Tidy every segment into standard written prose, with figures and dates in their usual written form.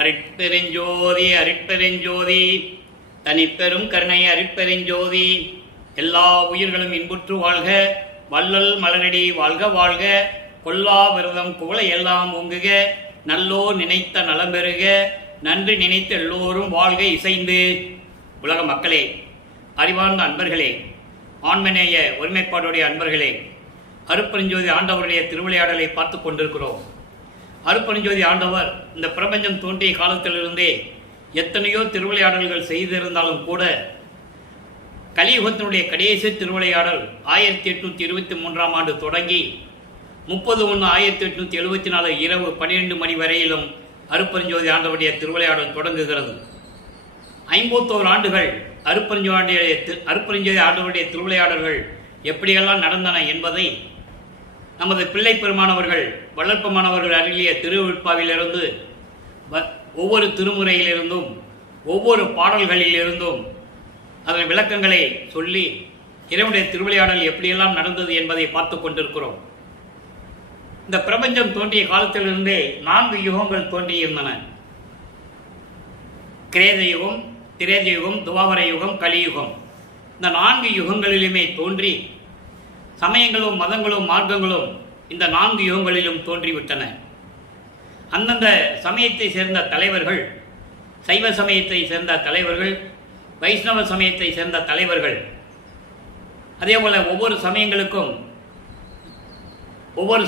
அருட்பெருஞ்சோதி அருட்பெருஞ்சோதி தனிப்பெரும் கருணை அருட்பெருஞ்சோதி. எல்லா உயிர்களும் இன்புற்று வாழ்க, வள்ளல் மலரடி வாழ்க வாழ்க. கொல்லா விரதம் குவளை எல்லாம் ஓங்குக, நல்லோர் நினைத்த நலம் பெறுக, நன்றி நினைத்த எல்லோரும் வாழ்க இசைந்து. உலக மக்களே, அறிவார்ந்த அன்பர்களே, ஆன்மநேய ஒருமைப்பாடுடைய அன்பர்களே, அருட்பெருஞ்சோதி ஆண்டவருடைய திருவிளையாடலை பார்த்து கொண்டிருக்கிறோம். அருட்பெருஞ்சோதி ஆண்டவர் இந்த பிரபஞ்சம் தோன்றிய காலத்திலிருந்தே எத்தனையோ திருவிளையாடல்கள் செய்திருந்தாலும் கூட கலியுகத்தினுடைய கடைசி திருவிளையாடல் 1823ஆம் ஆண்டு தொடங்கி 30/1/1874 இரவு 12 மணி வரையிலும் அருட்பெருஞ்சோதி ஆண்டவருடைய திருவிளையாடல் தொடங்குகிறது. 51 ஆண்டுகள் அருட்பெருஞ்சோதி ஆண்டவருடைய திருவிளையாடல்கள் எப்படியெல்லாம் நடந்தன என்பதை நமது பிள்ளை பெருமானவர்கள் வளர்ப்பமானவர்கள் அருளிய திருவிழ்ப்பாவிலிருந்து ஒவ்வொரு திருமுறையிலிருந்தும் ஒவ்வொரு பாடல்களிலிருந்தும் அதன் விளக்கங்களை சொல்லி இறைவனுடைய திருவிளையாடல் எப்படியெல்லாம் நடந்தது என்பதை பார்த்து கொண்டிருக்கிறோம். இந்த பிரபஞ்சம் தோன்றிய காலத்திலிருந்தே 4 யுகங்கள் தோன்றியிருந்தன. கிரேத யுகம், திரேத யுகம், துவாபர யுகம், கலியுகம். இந்த 4 யுகங்களிலுமே தோன்றி சமயங்களும் மதங்களும் மார்க்கங்களும் இந்த 4 யுகங்களிலும் தோன்றிவிட்டன. அந்தந்த சமயத்தை சேர்ந்த தலைவர்கள், சைவ சமயத்தை சேர்ந்த தலைவர்கள், வைஷ்ணவ சமயத்தை சேர்ந்த தலைவர்கள், அதே போல ஒவ்வொரு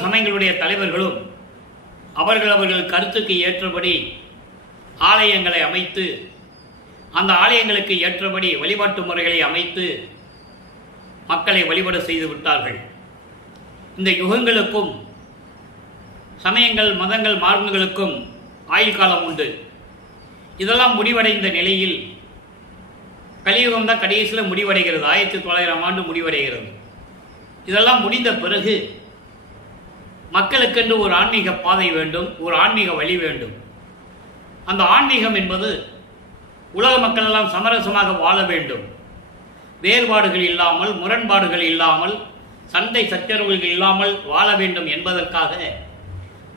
சமயங்களுடைய தலைவர்களும் அவர்கள் கருத்துக்கு ஏற்றபடி ஆலயங்களை அமைத்து அந்த ஆலயங்களுக்கு ஏற்றபடி வழிபாட்டு முறைகளை அமைத்து மக்களை வழிபட செய்து விட்டார்கள். இந்த யுகங்களுக்கும் சமயங்கள் மதங்கள் மார்க்கங்களுக்கும் ஆயுள் காலம் உண்டு. இதெல்லாம் முடிவடைந்த நிலையில் கலியுகம் தான் கடைசியில் முடிவடைகிறது. 1900ஆம் ஆண்டு முடிவடைகிறது. இதெல்லாம் முடிந்த பிறகு மக்களுக்கென்று ஒரு ஆன்மீக பாதை வேண்டும், ஒரு ஆன்மீக வழி வேண்டும். அந்த ஆன்மீகம் என்பது உலக மக்கள் எல்லாம் சமரசமாக வாழ வேண்டும், வேறுபாடுகள் இல்லாமல், முரண்பாடுகள் இல்லாமல், சண்டை சச்சரவுகள் இல்லாமல் வாழ வேண்டும் என்பதற்காக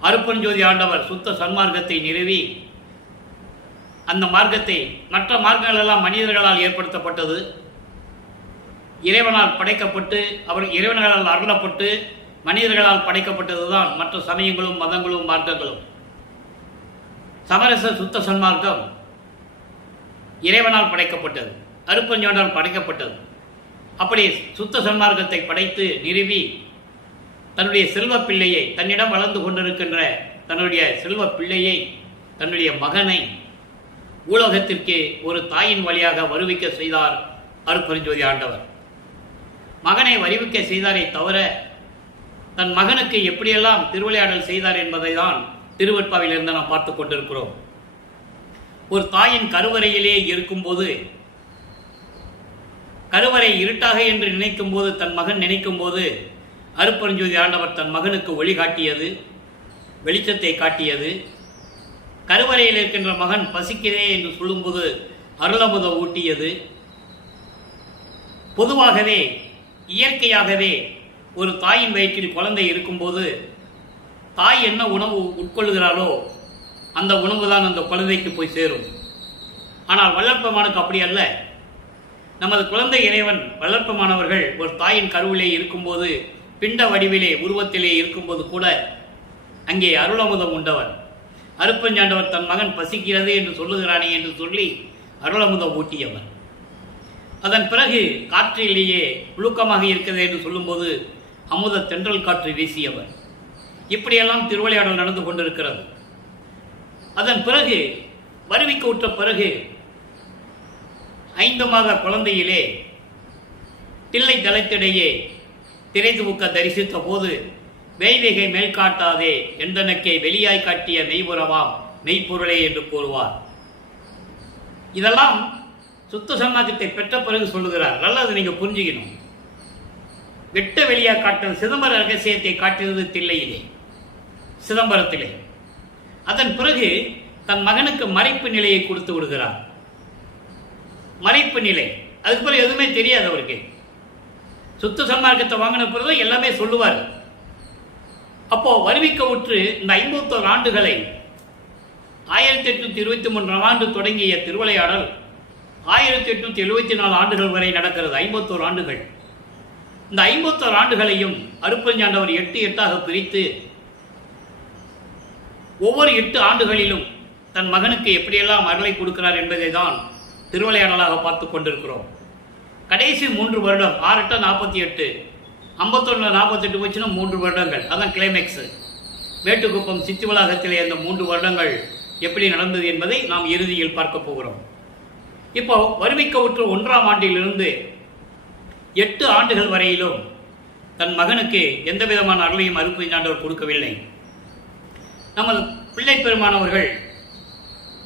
அருட்பெருஞ்சோதி ஆண்டவர் சுத்த சன்மார்க்கத்தை நிறுவி அந்த மார்க்கத்தை மற்ற மார்க்கங்கள் எல்லாம் மனிதர்களால் ஏற்படுத்தப்பட்டது. இறைவனால் படைக்கப்பட்டு இறைவர்களால் அருளப்பட்டு மனிதர்களால் படைக்கப்பட்டதுதான் மற்ற சமயங்களும் மதங்களும் மார்க்கங்களும். சமரச சுத்த சன்மார்க்கம் இறைவனால் படைக்கப்பட்டது, அருட்பெருஞ்சோதியால் படைக்கப்பட்டது. அப்படி சுத்த சன்மார்க்கத்தை படைத்து நிறுவி தன்னுடைய செல்வ பிள்ளையை, தன்னிடம் வளர்ந்து கொண்டிருக்கின்ற தன்னுடைய செல்வ பிள்ளையை, தன்னுடைய மகனை உலகத்திற்கு ஒரு தாயின் வழியாக வருவிக்க செய்தார் அருட்பெருஞ்சோதி ஆண்டவர். மகனை வருவிக்க செய்தாரை தவிர தன் மகனுக்கு எப்படியெல்லாம் திருவிளையாடல் செய்தார் என்பதை தான் திருவெட்பாவிலிருந்து நாம் பார்த்து கொண்டிருக்கிறோம். ஒரு தாயின் கருவறையிலே இருக்கும்போது, கருவறை இருட்டாக என்று நினைக்கும் போது, தன் மகன் நினைக்கும் போது அருட்பெருஞ்சோதி ஆண்டவர் தன் மகனுக்கு ஒளி காட்டியது, வெளிச்சத்தை காட்டியது. கருவறையில் இருக்கின்ற மகன் பசிக்கிறே என்று சொல்லும்போது அருளமுத ஊட்டியது. பொதுவாகவே இயற்கையாகவே ஒரு தாயின் வயிற்றில் குழந்தை இருக்கும்போது தாய் என்ன உணவு உட்கொள்கிறாளோ அந்த உணவு தான் அந்த குழந்தைக்கு போய் சேரும். ஆனால் வளர்ப்பமானுக்கு அப்படி அல்ல. நமது குழந்தை இறைவன் வளர்ப்பமானவர்கள் ஒரு தாயின் கருவிலே இருக்கும்போது, பிண்ட வடிவிலே உருவத்திலே இருக்கும்போது கூட அங்கே அருளமுதம் உண்டவர். அருட்பெருஞ்சாண்டவர் தன் மகன் பசிக்கிறது என்று சொல்லுகிறானே என்று சொல்லி அருளமுதம் ஊட்டியவர். அதன் பிறகு காற்றிலேயே புழுக்கமாக இருக்கிறது என்று சொல்லும்போது அமுத தென்றல் காற்று வீசியவர். இப்படியெல்லாம் திருவிளையாடல் நடந்து கொண்டிருக்கிறது. அதன் பிறகு வருவிக்க உற்ற பிறகு 5 மாத குழந்தையிலே தில்லை தளத்திடையே திரைதுவுக்க தரிசித்த போது வேய்வகை மேல் காட்டாதே என்றனக்கே வெளியாய் காட்டிய மெய்புறவாம் மெய்ப்பொருளே என்று கூறுவார். இதெல்லாம் சுத்த சன்மார்க்கத்தை பெற்ற பிறகு சொல்லுகிறார். நல்லா அதை நீங்க புரிஞ்சுக்கணும். வெட்ட வெளியா காட்டின சிதம்பர ரகசியத்தை காட்டியது தில்லையிலே, சிதம்பரத்திலே. அதன் பிறகு தன் மகனுக்கு மறைப்பு நிலையை கொடுத்து விடுகிறார். மறைப்பு நிலை, அதுக்கு பிறகு எதுவுமே தெரியாது அவருக்கு. சுத்த சன்மார்க்கத்தை வாங்கின பிறகு எல்லாமே சொல்லுவார். அப்போ வருவிக்க உற்று இந்த 51 ஆண்டுகளை 1823 ஆண்டு தொடங்கிய திருவிளையாடல் 1874 ஆண்டுகள் வரை நடக்கிறது. 51 ஆண்டுகள். இந்த 51 ஆண்டுகளையும் அருட்பெருஞ்சாண்டவர் 8 8ஆக பிரித்து ஒவ்வொரு 8 ஆண்டுகளிலும் தன் மகனுக்கு எப்படியெல்லாம் அருளை கொடுக்கிறார் என்பதை தான் திருவிளையாடலாக பார்த்து கொண்டிருக்கிறோம். கடைசி 3 வருடம் 6 8 48, 51 48 போச்சுன்னா 3 வருடங்கள், அதான் கிளைமேக்ஸ். மேட்டுக்குப்பம் சித்தி வளாகத்திலே அந்த 3 வருடங்கள் எப்படி நடந்தது என்பதை நாம் இறுதியில் பார்க்க போகிறோம். இப்போ வறுமைக்கவுற்று 1ஆம் ஆண்டிலிருந்து 8 ஆண்டுகள் வரையிலும் தன் மகனுக்கு எந்த விதமான அருளையும் அருட்பெருஞ்சாண்டவர் கொடுக்கவில்லை. நமது பிள்ளை பெருமானவர்கள்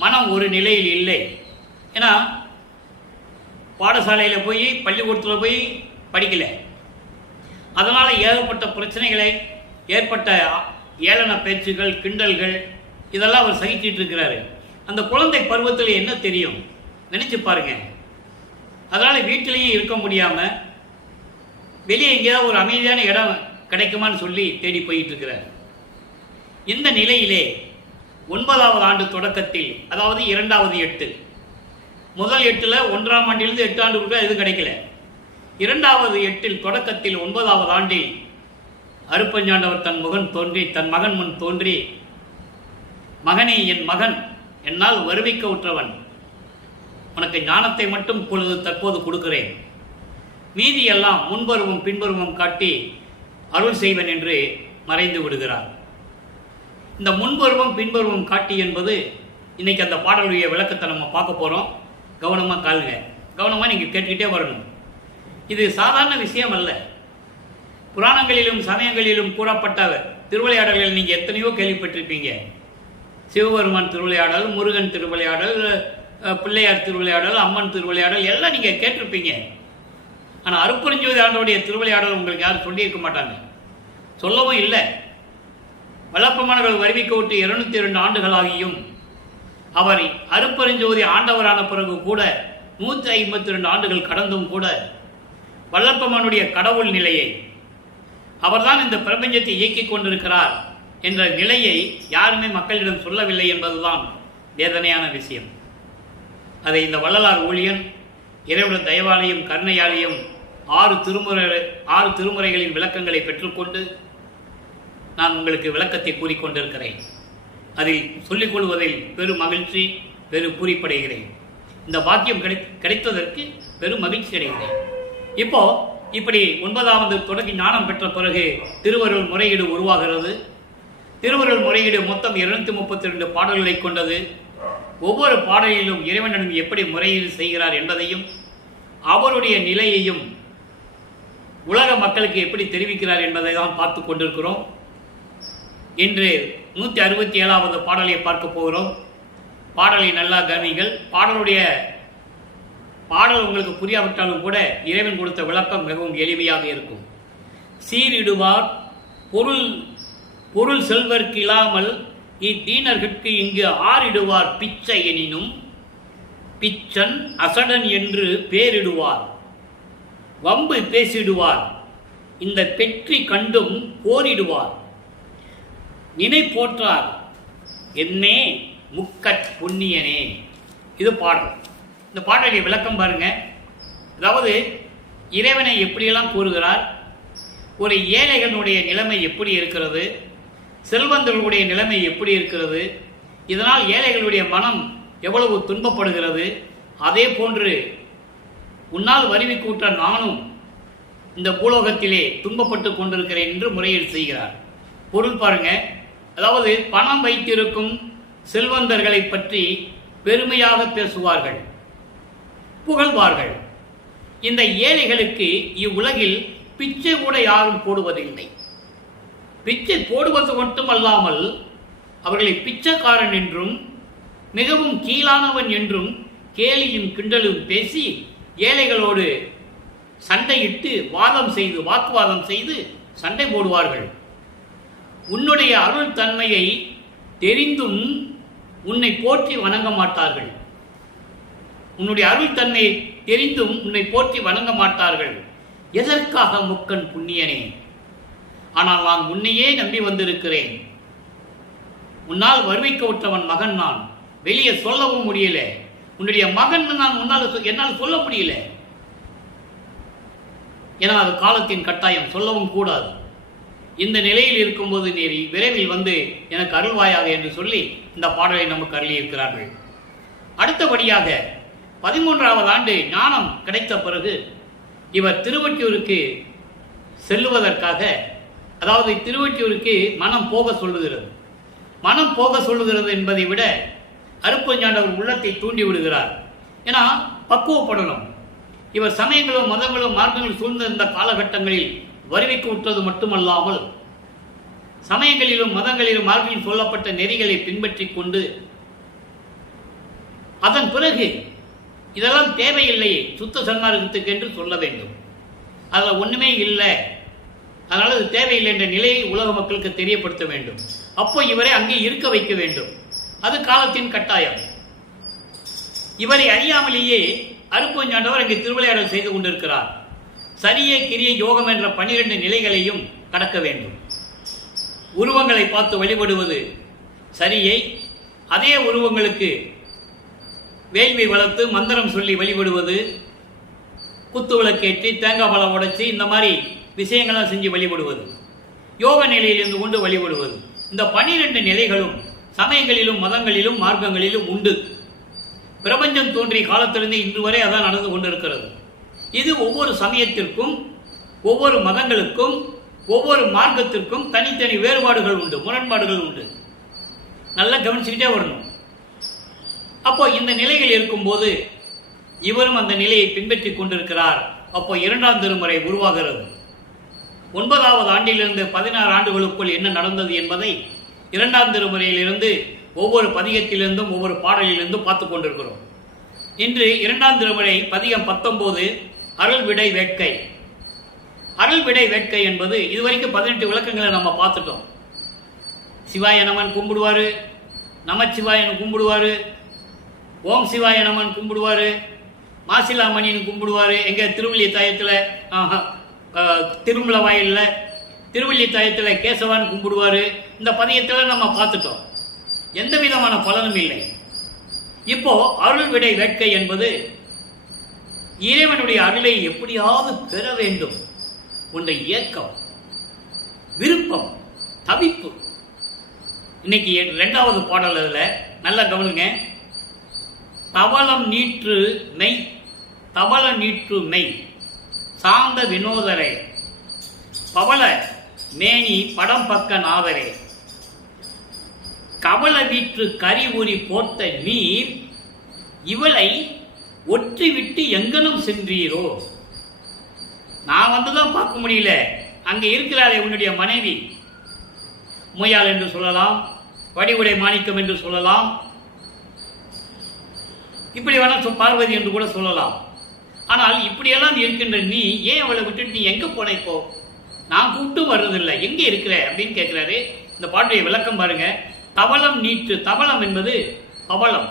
மனம் ஒரு நிலையில் இல்லை. ஏன்னா பாடசாலையில் போய் பள்ளிக்கூடத்தில் போய் படிக்கலை. அதனால் ஏகப்பட்ட பிரச்சனைகளை ஏற்பட்ட ஏளன பேச்சுகள், கிண்டல்கள் இதெல்லாம் அவர் சகிச்சிட்டு இருக்கிறாரு. அந்த குழந்தை பருவத்தில் என்ன தெரியும் நினைச்சு பாருங்க. அதனால் வீட்டிலேயே இருக்க முடியாமல் வெளியே எங்கேயாவது ஒரு அமைதியான இடம் கிடைக்குமான்னு சொல்லி தேடி போயிட்டு இருக்கிறார். இந்த நிலையிலே 9ஆவது ஆண்டு தொடக்கத்தில், அதாவது 2வது 8, முதல் 8ல் 1ஆம் ஆண்டிலிருந்து 8 ஆண்டுகளுக்கு எதுவும் கிடைக்கல. 2வது 8 தொடக்கத்தில் 9ஆவது ஆண்டில் அருட்பெருஞ்சாண்டவர் தன் மகன் முன் தோன்றி, மகனே, என் மகன், என்னால் வருவிக்க உற்றவன், உனக்கு ஞானத்தை மட்டும் தற்போது கொடுக்கிறேன், மீதி எல்லாம் முன்பருவம் பின்பருவம் காட்டி அருள் செய்வன் என்று மறைந்து விடுகிறார். இந்த முன்பருவம் பின்பருவம் காட்டி என்பது இன்னைக்கு அந்த பாடலுடைய விளக்கத்தை நம்ம பார்க்க போகிறோம். கவனமாக காலுங்க, கவனமாக நீங்கள் கேட்டுக்கிட்டே வரணும். இது சாதாரண விஷயம் அல்ல. புராணங்களிலும் சமயங்களிலும் கூறப்பட்ட திருவிளையாடல்கள் நீங்கள் எத்தனையோ கேள்விப்பட்டிருப்பீங்க. சிவபெருமான் திருவிளையாடல், முருகன் திருவிளையாடல், பிள்ளையார் திருவிளையாடல், அம்மன் திருவிளையாடல் எல்லாம் நீங்கள் கேட்டிருப்பீங்க. ஆனால் அருட்பெருஞ்சோதி ஆண்டவருடைய திருவிளையாடல் உங்களுக்கு யாரும் சொல்லியிருக்க மாட்டாங்க, சொல்லவும் இல்லை. வல்லப்பெருமானவர்கள் வருவிக்கவுட்டு 202 ஆண்டுகளாகியும் அவர் அருட்பெருஞ்சோதி ஆண்டவரான பிறகு கூட 152 ஆண்டுகள் கடந்தும் கூட வல்லப்பெருமானுடைய கடவுள் நிலையை, அவர்தான் இந்த பிரபஞ்சத்தை இயக்கிக் கொண்டிருக்கிறார் என்ற நிலையை யாருமே மக்களிடம் சொல்லவில்லை என்பதுதான் வேதனையான விஷயம். அதை இந்த வள்ளலார் ஊழியன் இறைவனுடைய தயவாலையும் கருணையாலையும் 6 திருமுறைகளின் விளக்கங்களை பெற்றுக்கொண்டு நான் உங்களுக்கு விளக்கத்தை கூறிக்கொண்டிருக்கிறேன். அதில் சொல்லிக் கொள்வதில் பெரும் மகிழ்ச்சி, பெரும் பூரிப்படைகிறேன். இந்த பாக்கியம் கிடைத்ததற்கு பெரும் மகிழ்ச்சி அடைகிறேன். இப்போ இப்படி 9வது தொடங்கி ஞானம் பெற்ற பிறகு திருவருள் முறையீடு உருவாகிறது. திருவருள் முறையீடு மொத்தம் 232 பாடல்களை கொண்டது. ஒவ்வொரு பாடலிலும் இறைவனிடம் எப்படி முறையீடு செய்கிறார் என்பதையும் அவருடைய நிலையையும் உலக மக்களுக்கு எப்படி தெரிவிக்கிறார் என்பதை தான் பார்த்து கொண்டிருக்கிறோம். இன்று 167வது பாடலை பார்க்க போகிறோம். பாடலை நல்லா கவனிங்கள். பாடல் உங்களுக்கு புரியாவிட்டாலும் கூட இறைவன் கொடுத்த விளக்கம் மிகவும் எளிமையாக இருக்கும். சீரிடுவார் பொருள் செல்வர்க்கு இல்லாமல் இத்தீனர்கட்கு இங்கு ஆறிடுவார் பிச்சை எனினும் பிச்சன் அசடன் என்று பேரிடுவார், வம்பு பேசிடுவார், இந்த பெற்றி கண்டும் போரிடுவார், நினை போற்றார் என்னே முக்கட் புண்ணியனே. இது பாடல். இந்த பாடலை விளக்கம் பாருங்க. அதாவது இறைவனை எப்படியெல்லாம் கூறுகிறார், ஒரு ஏழைகளுடைய நிலைமை எப்படி இருக்கிறது, செல்வந்தர்களுடைய நிலைமை எப்படி இருக்கிறது, இதனால் ஏழைகளுடைய மனம் எவ்வளவு துன்பப்படுகிறது, அதே போன்று உன்னால் வருவிக்கூற்ற நானும் இந்த பூலோகத்திலே துன்பப்பட்டு கொண்டிருக்கிறேன் என்று முறையீடு செய்கிறார். பொருள் பாருங்க. அதாவது பணம் வைத்திருக்கும் செல்வந்தர்களை பற்றி பெருமையாக பேசுவார்கள், புகழ்வார்கள். இந்த ஏழைகளுக்கு இவ்வுலகில் பிச்சை கூட யாரும் போடுவதில்லை. பிச்சை போடுவது மட்டுமல்லாமல் அவர்களை பிச்சைக்காரன் என்றும் மிகவும் கீழானவன் என்றும் கேலியும் கிண்டலும் பேசி ஏழைகளோடு சண்டையிட்டு வாக்குவாதம் செய்து சண்டை போடுவார்கள். உன்னுடைய அருள் தன்மையை தெரிந்தும் உன்னை போற்றி வணங்க மாட்டார்கள். உன்னுடைய அருள் தன்மையை தெரிந்தும் உன்னை போற்றி வணங்க மாட்டார்கள். எதற்காக முக்கன் புண்ணியனே? ஆனால் நான் உன்னையே நம்பி வந்திருக்கிறேன். உன்னால் வருவிக்க விட்டவன் மகன் நான். வெளியே சொல்லவும் முடியல. உன்னுடைய மகன் நான் என்னால் சொல்ல முடியல. ஏன்னா அது காலத்தின் கட்டாயம், சொல்லவும் கூடாது. இந்த நிலையில் இருக்கும்போது நீர் விரைவில் வந்து எனக்கு அருள்வாயாக என்று சொல்லி இந்த பாடலை நமக்கு அருளியிருக்கிறார்கள். அடுத்தபடியாக 13வது ஆண்டு ஞானம் கிடைத்த பிறகு இவர் திருவொற்றியூருக்கு செல்லுவதற்காக, அதாவது திருவொற்றியூருக்கு மனம் போக சொல்லுகிறது. மனம் போக சொல்லுகிறது என்பதை விட அருட்பெருஞ்சாண்டவர் உள்ளத்தை தூண்டி விடுகிறார். ஏன்னா பக்குவப்படணும். இவர் சமயங்களும் மதங்களும் மார்க்கங்களும் சூழ்ந்திருந்த காலகட்டங்களில் வருவிக்கு உற்றது மட்டுமல்லாமல் சமயங்களிலும் மதங்களிலும் மார்க்கங்களில் சொல்லப்பட்ட நெறிகளை பின்பற்றி கொண்டு அதன் பிறகு இதெல்லாம் தேவையில்லையே சுத்த சன்மார்க்கத்துக்கு என்று சொல்ல வேண்டும். அதில் ஒன்றுமே இல்லை, அதனால் அது தேவையில்லை என்ற நிலையை உலக மக்களுக்கு தெரியப்படுத்த வேண்டும். அப்போ இவரை அங்கே இருக்க வைக்க வேண்டும். அது காலத்தின் கட்டாயம். இவரை அறியாமலேயே அருட்பெருஞ்சாண்டவர் அங்கே திருவிளையாடல் செய்து கொண்டிருக்கிறார். சரியை கிரியை யோகம் என்ற 12 நிலைகளையும் கடக்க வேண்டும். உருவங்களை பார்த்து வழிபடுவது சரியை, அதே உருவங்களுக்கு வேள்வி வளர்த்து மந்திரம் சொல்லி வழிபடுவது, குத்து விளக்கேற்றி தேங்காய் பழம் உடைச்சி இந்த மாதிரி விஷயங்கள்லாம் செஞ்சு வழிபடுவது, யோக நிலையிலிருந்து கொண்டு வழிபடுவது. இந்த 12 நிலைகளும் சமயங்களிலும் மதங்களிலும் மார்க்கங்களிலும் உண்டு. பிரபஞ்சம் தோன்றிய காலத்திலிருந்து இன்று வரை அதான் நடந்து கொண்டிருக்கிறது. இது ஒவ்வொரு சமயத்திற்கும், ஒவ்வொரு மதங்களுக்கும், ஒவ்வொரு மார்க்கத்திற்கும் தனித்தனி வேறுபாடுகள் உண்டு, முரண்பாடுகள் உண்டு. நல்லா கவனிச்சுக்கிட்டே வரணும். அப்போ இந்த நிலைகள் இருக்கும்போது இவரும் அந்த நிலையை பின்பற்றி கொண்டிருக்கிறார். அப்போ 2ஆம் திருமுறை உருவாகிறது. 9வது ஆண்டிலிருந்து 16 ஆண்டுகளுக்குள் என்ன நடந்தது என்பதை 2ஆம் திருமுறையிலிருந்து ஒவ்வொரு பதிகத்திலிருந்தும் ஒவ்வொரு பாடலிலிருந்தும் பார்த்து கொண்டிருக்கிறோம். இன்று 2ஆம் திருமுறை பதிகம் 19 அருள் விடை வேட்கை. அருள் விடை வேட்கை என்பது இதுவரைக்கும் 18 விளக்கங்களை நம்ம பார்த்துட்டோம். சிவாய நமன் கும்பிடுவாரு, நமச்சிவாயன் கும்பிடுவாரு, ஓம் சிவாய நமன் கும்பிடுவாரு, மாசிலாமணின்னு கும்பிடுவாரு. எங்க திருவள்ளி தாயத்தில் திருமல வாயிலில் திருவள்ளி தாயத்தில் கேசவான் கும்பிடுவாரு. இந்த பதியத்தில் நம்ம பார்த்துட்டோம். எந்த விதமான பலனும் இல்லை. இப்போ அருள் விடை வேட்கை என்பது இறைவனுடைய அருளை எப்படியாவது பெற வேண்டும் என்ற இயக்கம், விருப்பம், தவிப்பு. இன்னைக்கு 2வது பாடல் அதில் நல்லா கவனிங்க. தவளம் நீற்று மெய், தவள நீற்று மெய் சாந்த வினோதரே, பவள மேனி படம் பக்க நாதரே, கவல வீற்று கரி உரி போர்த்த நீர் இவளை ஒற்றி விட்டு எங்கனும் சென்றீரோ. நான் வந்துதான் பார்க்க முடியல, அங்கே இருக்கிறாரே உன்னுடைய மனைவி, முயால் என்று சொல்லலாம், வடிவுடை மாணிக்கம் என்று சொல்லலாம், இப்படி வேணா பார்வதி என்று கூட சொல்லலாம். ஆனால் இப்படியெல்லாம் இருக்கின்ற நீ ஏன் அவளை விட்டுட்டு நீ எங்க போன? இப்போ நான் கூப்பிட்டு வர்றதில்லை, எங்கே இருக்கிற அப்படின்னு கேட்கிறாரு. இந்த பாட்டுடைய விளக்கம் பாருங்க. தவளம் நீற்று, தவளம் என்பது பவளம்,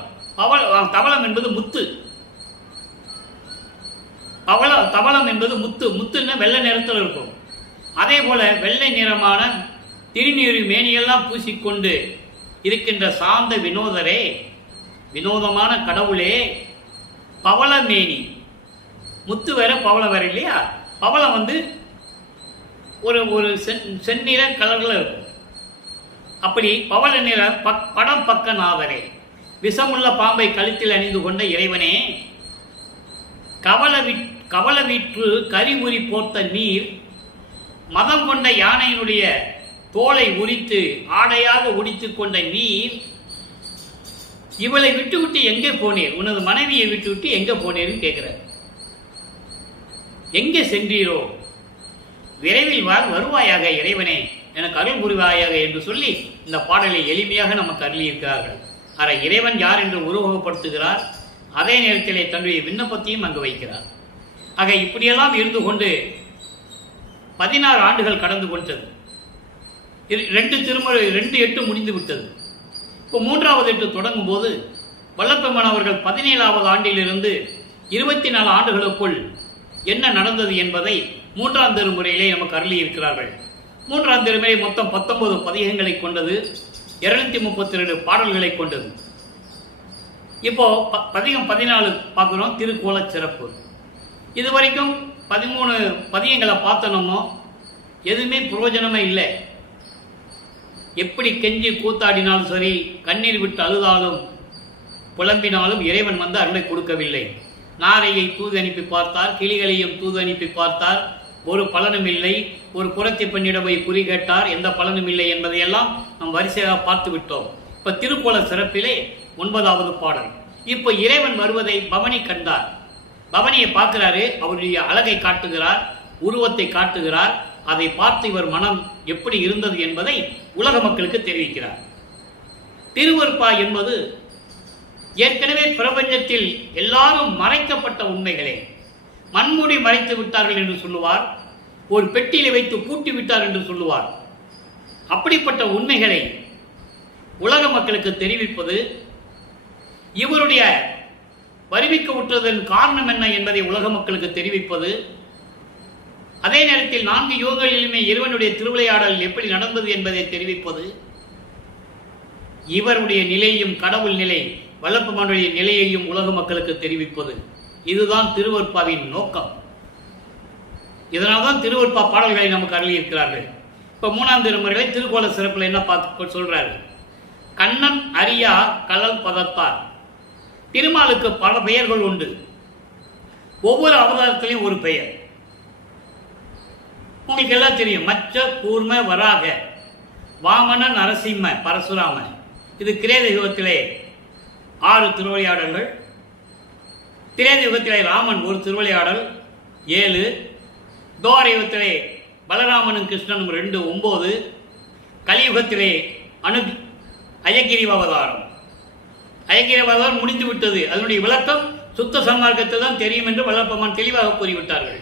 தவளம் என்பது முத்து, தவளம் என்பது முத்து, முத்துன்னா வெள்ளை நிறத்தில் இருக்கும். அதே போல வெள்ளை நிறமான திருநீரு மேனியெல்லாம் பூசிக்கொண்டு இருக்கின்ற சாந்த வினோதரே, வினோதமான கடவுளே, பவள மேனி, முத்து வேற பவளம் வேற இல்லையா? பவளம் வந்து ஒரு செந்நிற கலர்ல இருக்கும். அப்படி பவள நிற படம் பக்க நாவரே, விஷமுள்ள பாம்பை கழுத்தில் அணிந்து கொண்ட இறைவனே, கவல வீற்று கரி உரி போர்த்த நீர் மதம் கொண்ட யானையினுடைய தோலை உரித்து ஆடையாக உடித்து கொண்ட நீர் இவளை விட்டு எங்கே போனீர்? உனது மனைவியை விட்டு எங்கே போனீர்னு கேட்கிறார். எங்கே சென்றீரோ? விரைவில் வருவாயாக இறைவனே, எனக்கு அருள் புரிவாயாக என்று சொல்லி இந்த பாடலை எளிமையாக நமக்கு அருளியிருக்கிறார்கள். ஆக இறைவன் யார் என்று உருவகப்படுத்துகிறார், அதே நேரத்திலே தன்னுடைய விண்ணப்பத்தையும் அங்கு வைக்கிறார். ஆக இப்படியெல்லாம் இருந்து கொண்டு 16 ஆண்டுகள் கடந்து கொண்டது. 2 திருமுறை 2/8 முடிந்து விட்டது. இப்போ 3வது 8 தொடங்கும் போது வல்லபெருமான் அவர்கள் 17வது ஆண்டிலிருந்து 24 ஆண்டுகளுக்குள் என்ன நடந்தது என்பதை 3ஆம் திருமுறையிலே நமக்கு அருளி இருக்கிறார்கள். 3ஆம் திருமுறை மொத்தம் 19 பதிகங்களை கொண்டது, 232 பாடல்களை கொண்டது. இப்போ பதிகம் 14 பார்க்குறோம், திருக்கோல சிறப்பு. இதுவரைக்கும் 13 பதியங்களை பார்த்தனமோ எதுவுமே பிரயோஜனமே இல்லை. எப்படி கெஞ்சி கூத்தாடினாலும் சரி, கண்ணீர் விட்டு அழுதாலும் புலம்பினாலும் இறைவன் வந்து அருளை கொடுக்கவில்லை. நாரையை தூது அனுப்பி பார்த்தார், கிளிகளையும் தூது அனுப்பி பார்த்தார், ஒரு பலனும் இல்லை. ஒரு புறத்தை பெண்ணிடம் போய் குறி கேட்டார், எந்த பலனும் இல்லை என்பதையெல்லாம் நாம் வரிசையாக பார்த்து விட்டோம். இப்ப திருக்கோல சிறப்பிலே 9வது பாடல். இப்போ இறைவன் வருவதை பவனி கண்டார். பவனியை பார்க்கிறாரு, அவருடைய அழகை காட்டுகிறார், உருவத்தை காட்டுகிறார். அதை பார்த்து இவர் மனம் எப்படி இருந்தது என்பதை உலக மக்களுக்கு தெரிவிக்கிறார். திருவருட்பா என்பது ஏற்கனவே பிரபஞ்சத்தில் எல்லாரும் மறைக்கப்பட்ட உண்மைகளே. மண்மூடி மறைத்து விட்டார்கள் என்று சொல்லுவார், ஒரு பெட்டியில வைத்து பூட்டி விட்டார் என்று சொல்லுவார். அப்படிப்பட்ட உண்மைகளை உலக மக்களுக்கு தெரிவிப்பது, இவருடைய வருவிக்க விட்டதன் காரணம் என்ன என்பதை உலக மக்களுக்கு தெரிவிப்பது, அதே நேரத்தில் 4 யுகங்களிலுமே இறைவனுடைய திருவிளையாடல் எப்படி நடந்தது என்பதை தெரிவிப்பது, இவருடைய நிலையும் கடவுள் நிலை வல்லப்பெருமானுடைய நிலையையும் உலக மக்களுக்கு தெரிவிப்பது. இதுதான் திருவருட்பாவின் நோக்கம். இதனால்தான் திருவருட்பா பாடல்களை நமக்கு அருளியிருக்கிறார்கள். இப்ப 3ஆம் திருமுறைகளை திருக்கோல சிறப்புல என்ன பார்த்து சொல்றாரு? கண்ணன் அறியா கலல் பதத்தார். திருமாலுக்கு பல பெயர்கள் உண்டு. ஒவ்வொரு அவதாரத்திலையும் ஒரு பெயர் உங்களுக்கு எல்லாம் தெரியும். மச்ச, கூர்ம, வராக, வாமன, நரசிம்ம, பரசுராம. இது கிரேத யுகத்திலே 6 திருவிளையாடல்கள். திரேத யுகத்திலே ராமன் ஒரு திருவிளையாடல் 7. துவார யுகத்திலே பலராமனும் கிருஷ்ணனும் 2 9. கலியுகத்திலே அயகிரி அவதாரம். அயகிரி அவதாரம் முடிந்து விட்டது. அதனுடைய விளக்கம் சுத்த சன்மார்க்கத்தில் தான் தெரியும் என்று வல்லப்பெருமான் தெளிவாக கூறிவிட்டார்கள்.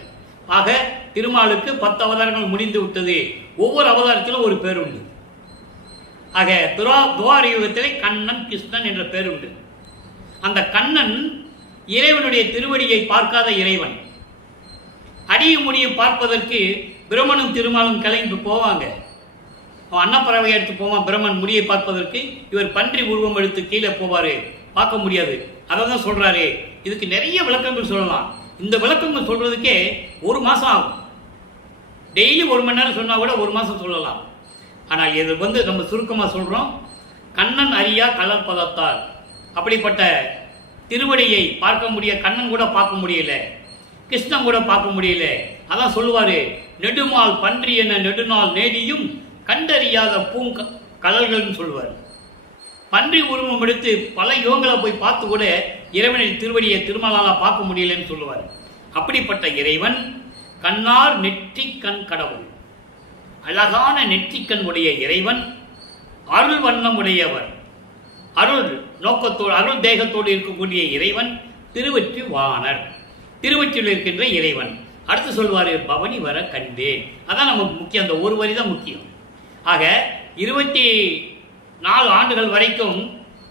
ஆக திருமாலுக்கு 10 அவதாரங்கள் முடிந்து விட்டது. ஒவ்வொரு அவதாரத்திலும் ஒரு பேர் உண்டு. ஆக துவார யுகத்திலே கண்ணன், கிருஷ்ணன் என்ற பேர் உண்டு. அந்த கண்ணன் இறைவனுடைய திருவடியை பார்க்காத இறைவன். அடியும் முடியும் பார்ப்பதற்கு பிரம்மனும் திருமாலும் கிளம்பி போவாங்க. அவன் அன்னப்பறவை எடுத்து போவான் பிரம்மன் முடியை பார்ப்பதற்கு. இவர் பன்றி உருவம் எடுத்து கீழே போவாரு, பார்க்க முடியாது. அதை தான் சொல்றாரு. இதுக்கு நிறைய விளக்கங்கள் சொல்லலாம். இந்த விளக்கங்கள் சொல்றதுக்கே 1 மாசம் ஆகும். டெய்லி 1 மணி நேரம் சொன்னா கூட 1 மாசம் சொல்லலாம். ஆனால் இது வந்து நம்ம சுருக்கமா சொல்றோம். கண்ணன் அறியா கலல் பதத்தார். அப்படிப்பட்ட திருவடியை பார்க்க முடிய கண்ணன் கூட பார்க்க முடியல, கிருஷ்ணன் கூட பார்க்க முடியல. அதான் சொல்லுவாரு, நெடுமால் பன்றி என நெடுநாள் நேடியும் கண்டறியாத கலல்கள்னு சொல்லுவார். பன்றி உருவம் எடுத்து பல யோகங்களை போய் பார்த்து கூட இறைவனை திருவடியை திருமலால பார்க்க முடியலன்னு சொல்லுவார். அப்படிப்பட்ட இறைவன் கண்ணார் நெற்றிக் கண் கடவுள். அழகான நெற்றிக்கண் உடைய இறைவன், அருள் வண்ணம் உடையவர், அருள் நோக்கத்தோடு அருள் தேகத்தோடு இருக்கக்கூடிய இறைவன் திருவற்றி வாணர். திருவற்றியில் இருக்கின்ற இறைவன். அடுத்து சொல்வாரு, பவனி வர கண்டேன். அதான் நமக்கு முக்கியம். அந்த ஒரு வரி தான் முக்கியம். ஆக 24 ஆண்டுகள் வரைக்கும்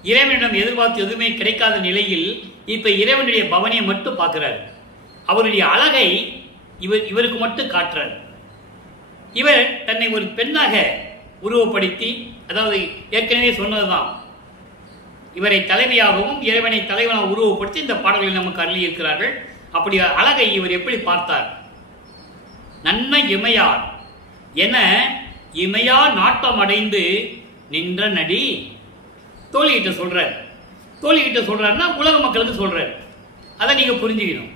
இறைவனிடம் எதிர்பார்த்து எதுவுமே கிடைக்காத நிலையில் இப்ப இறைவனுடைய பவனியை மட்டும் பார்க்கிறார். அவருடைய அழகை இவருக்கு மட்டும் காட்டுறார். இவர் தன்னை ஒரு பெண்ணாக உருவப்படுத்தி, அதாவது ஏற்கனவே சொன்னதுதான், இவரை தலைவியாகவும் இறைவனை தலைவனாக உருவப்படுத்தி இந்த பாடல்களில் நமக்கு அருளி இருக்கிறார்கள். அப்படி அழகை இவர் எப்படி பார்த்தார்? நன்ன இமையார் என இமையா நாட்டம் அடைந்து நின்ற நடி. தோழிகிட்ட சொல்றார். தோழிகிட்ட சொல்றாருன்னா உலக மக்களுக்கு சொல்றார். அதை நீங்க புரிஞ்சுக்கணும்.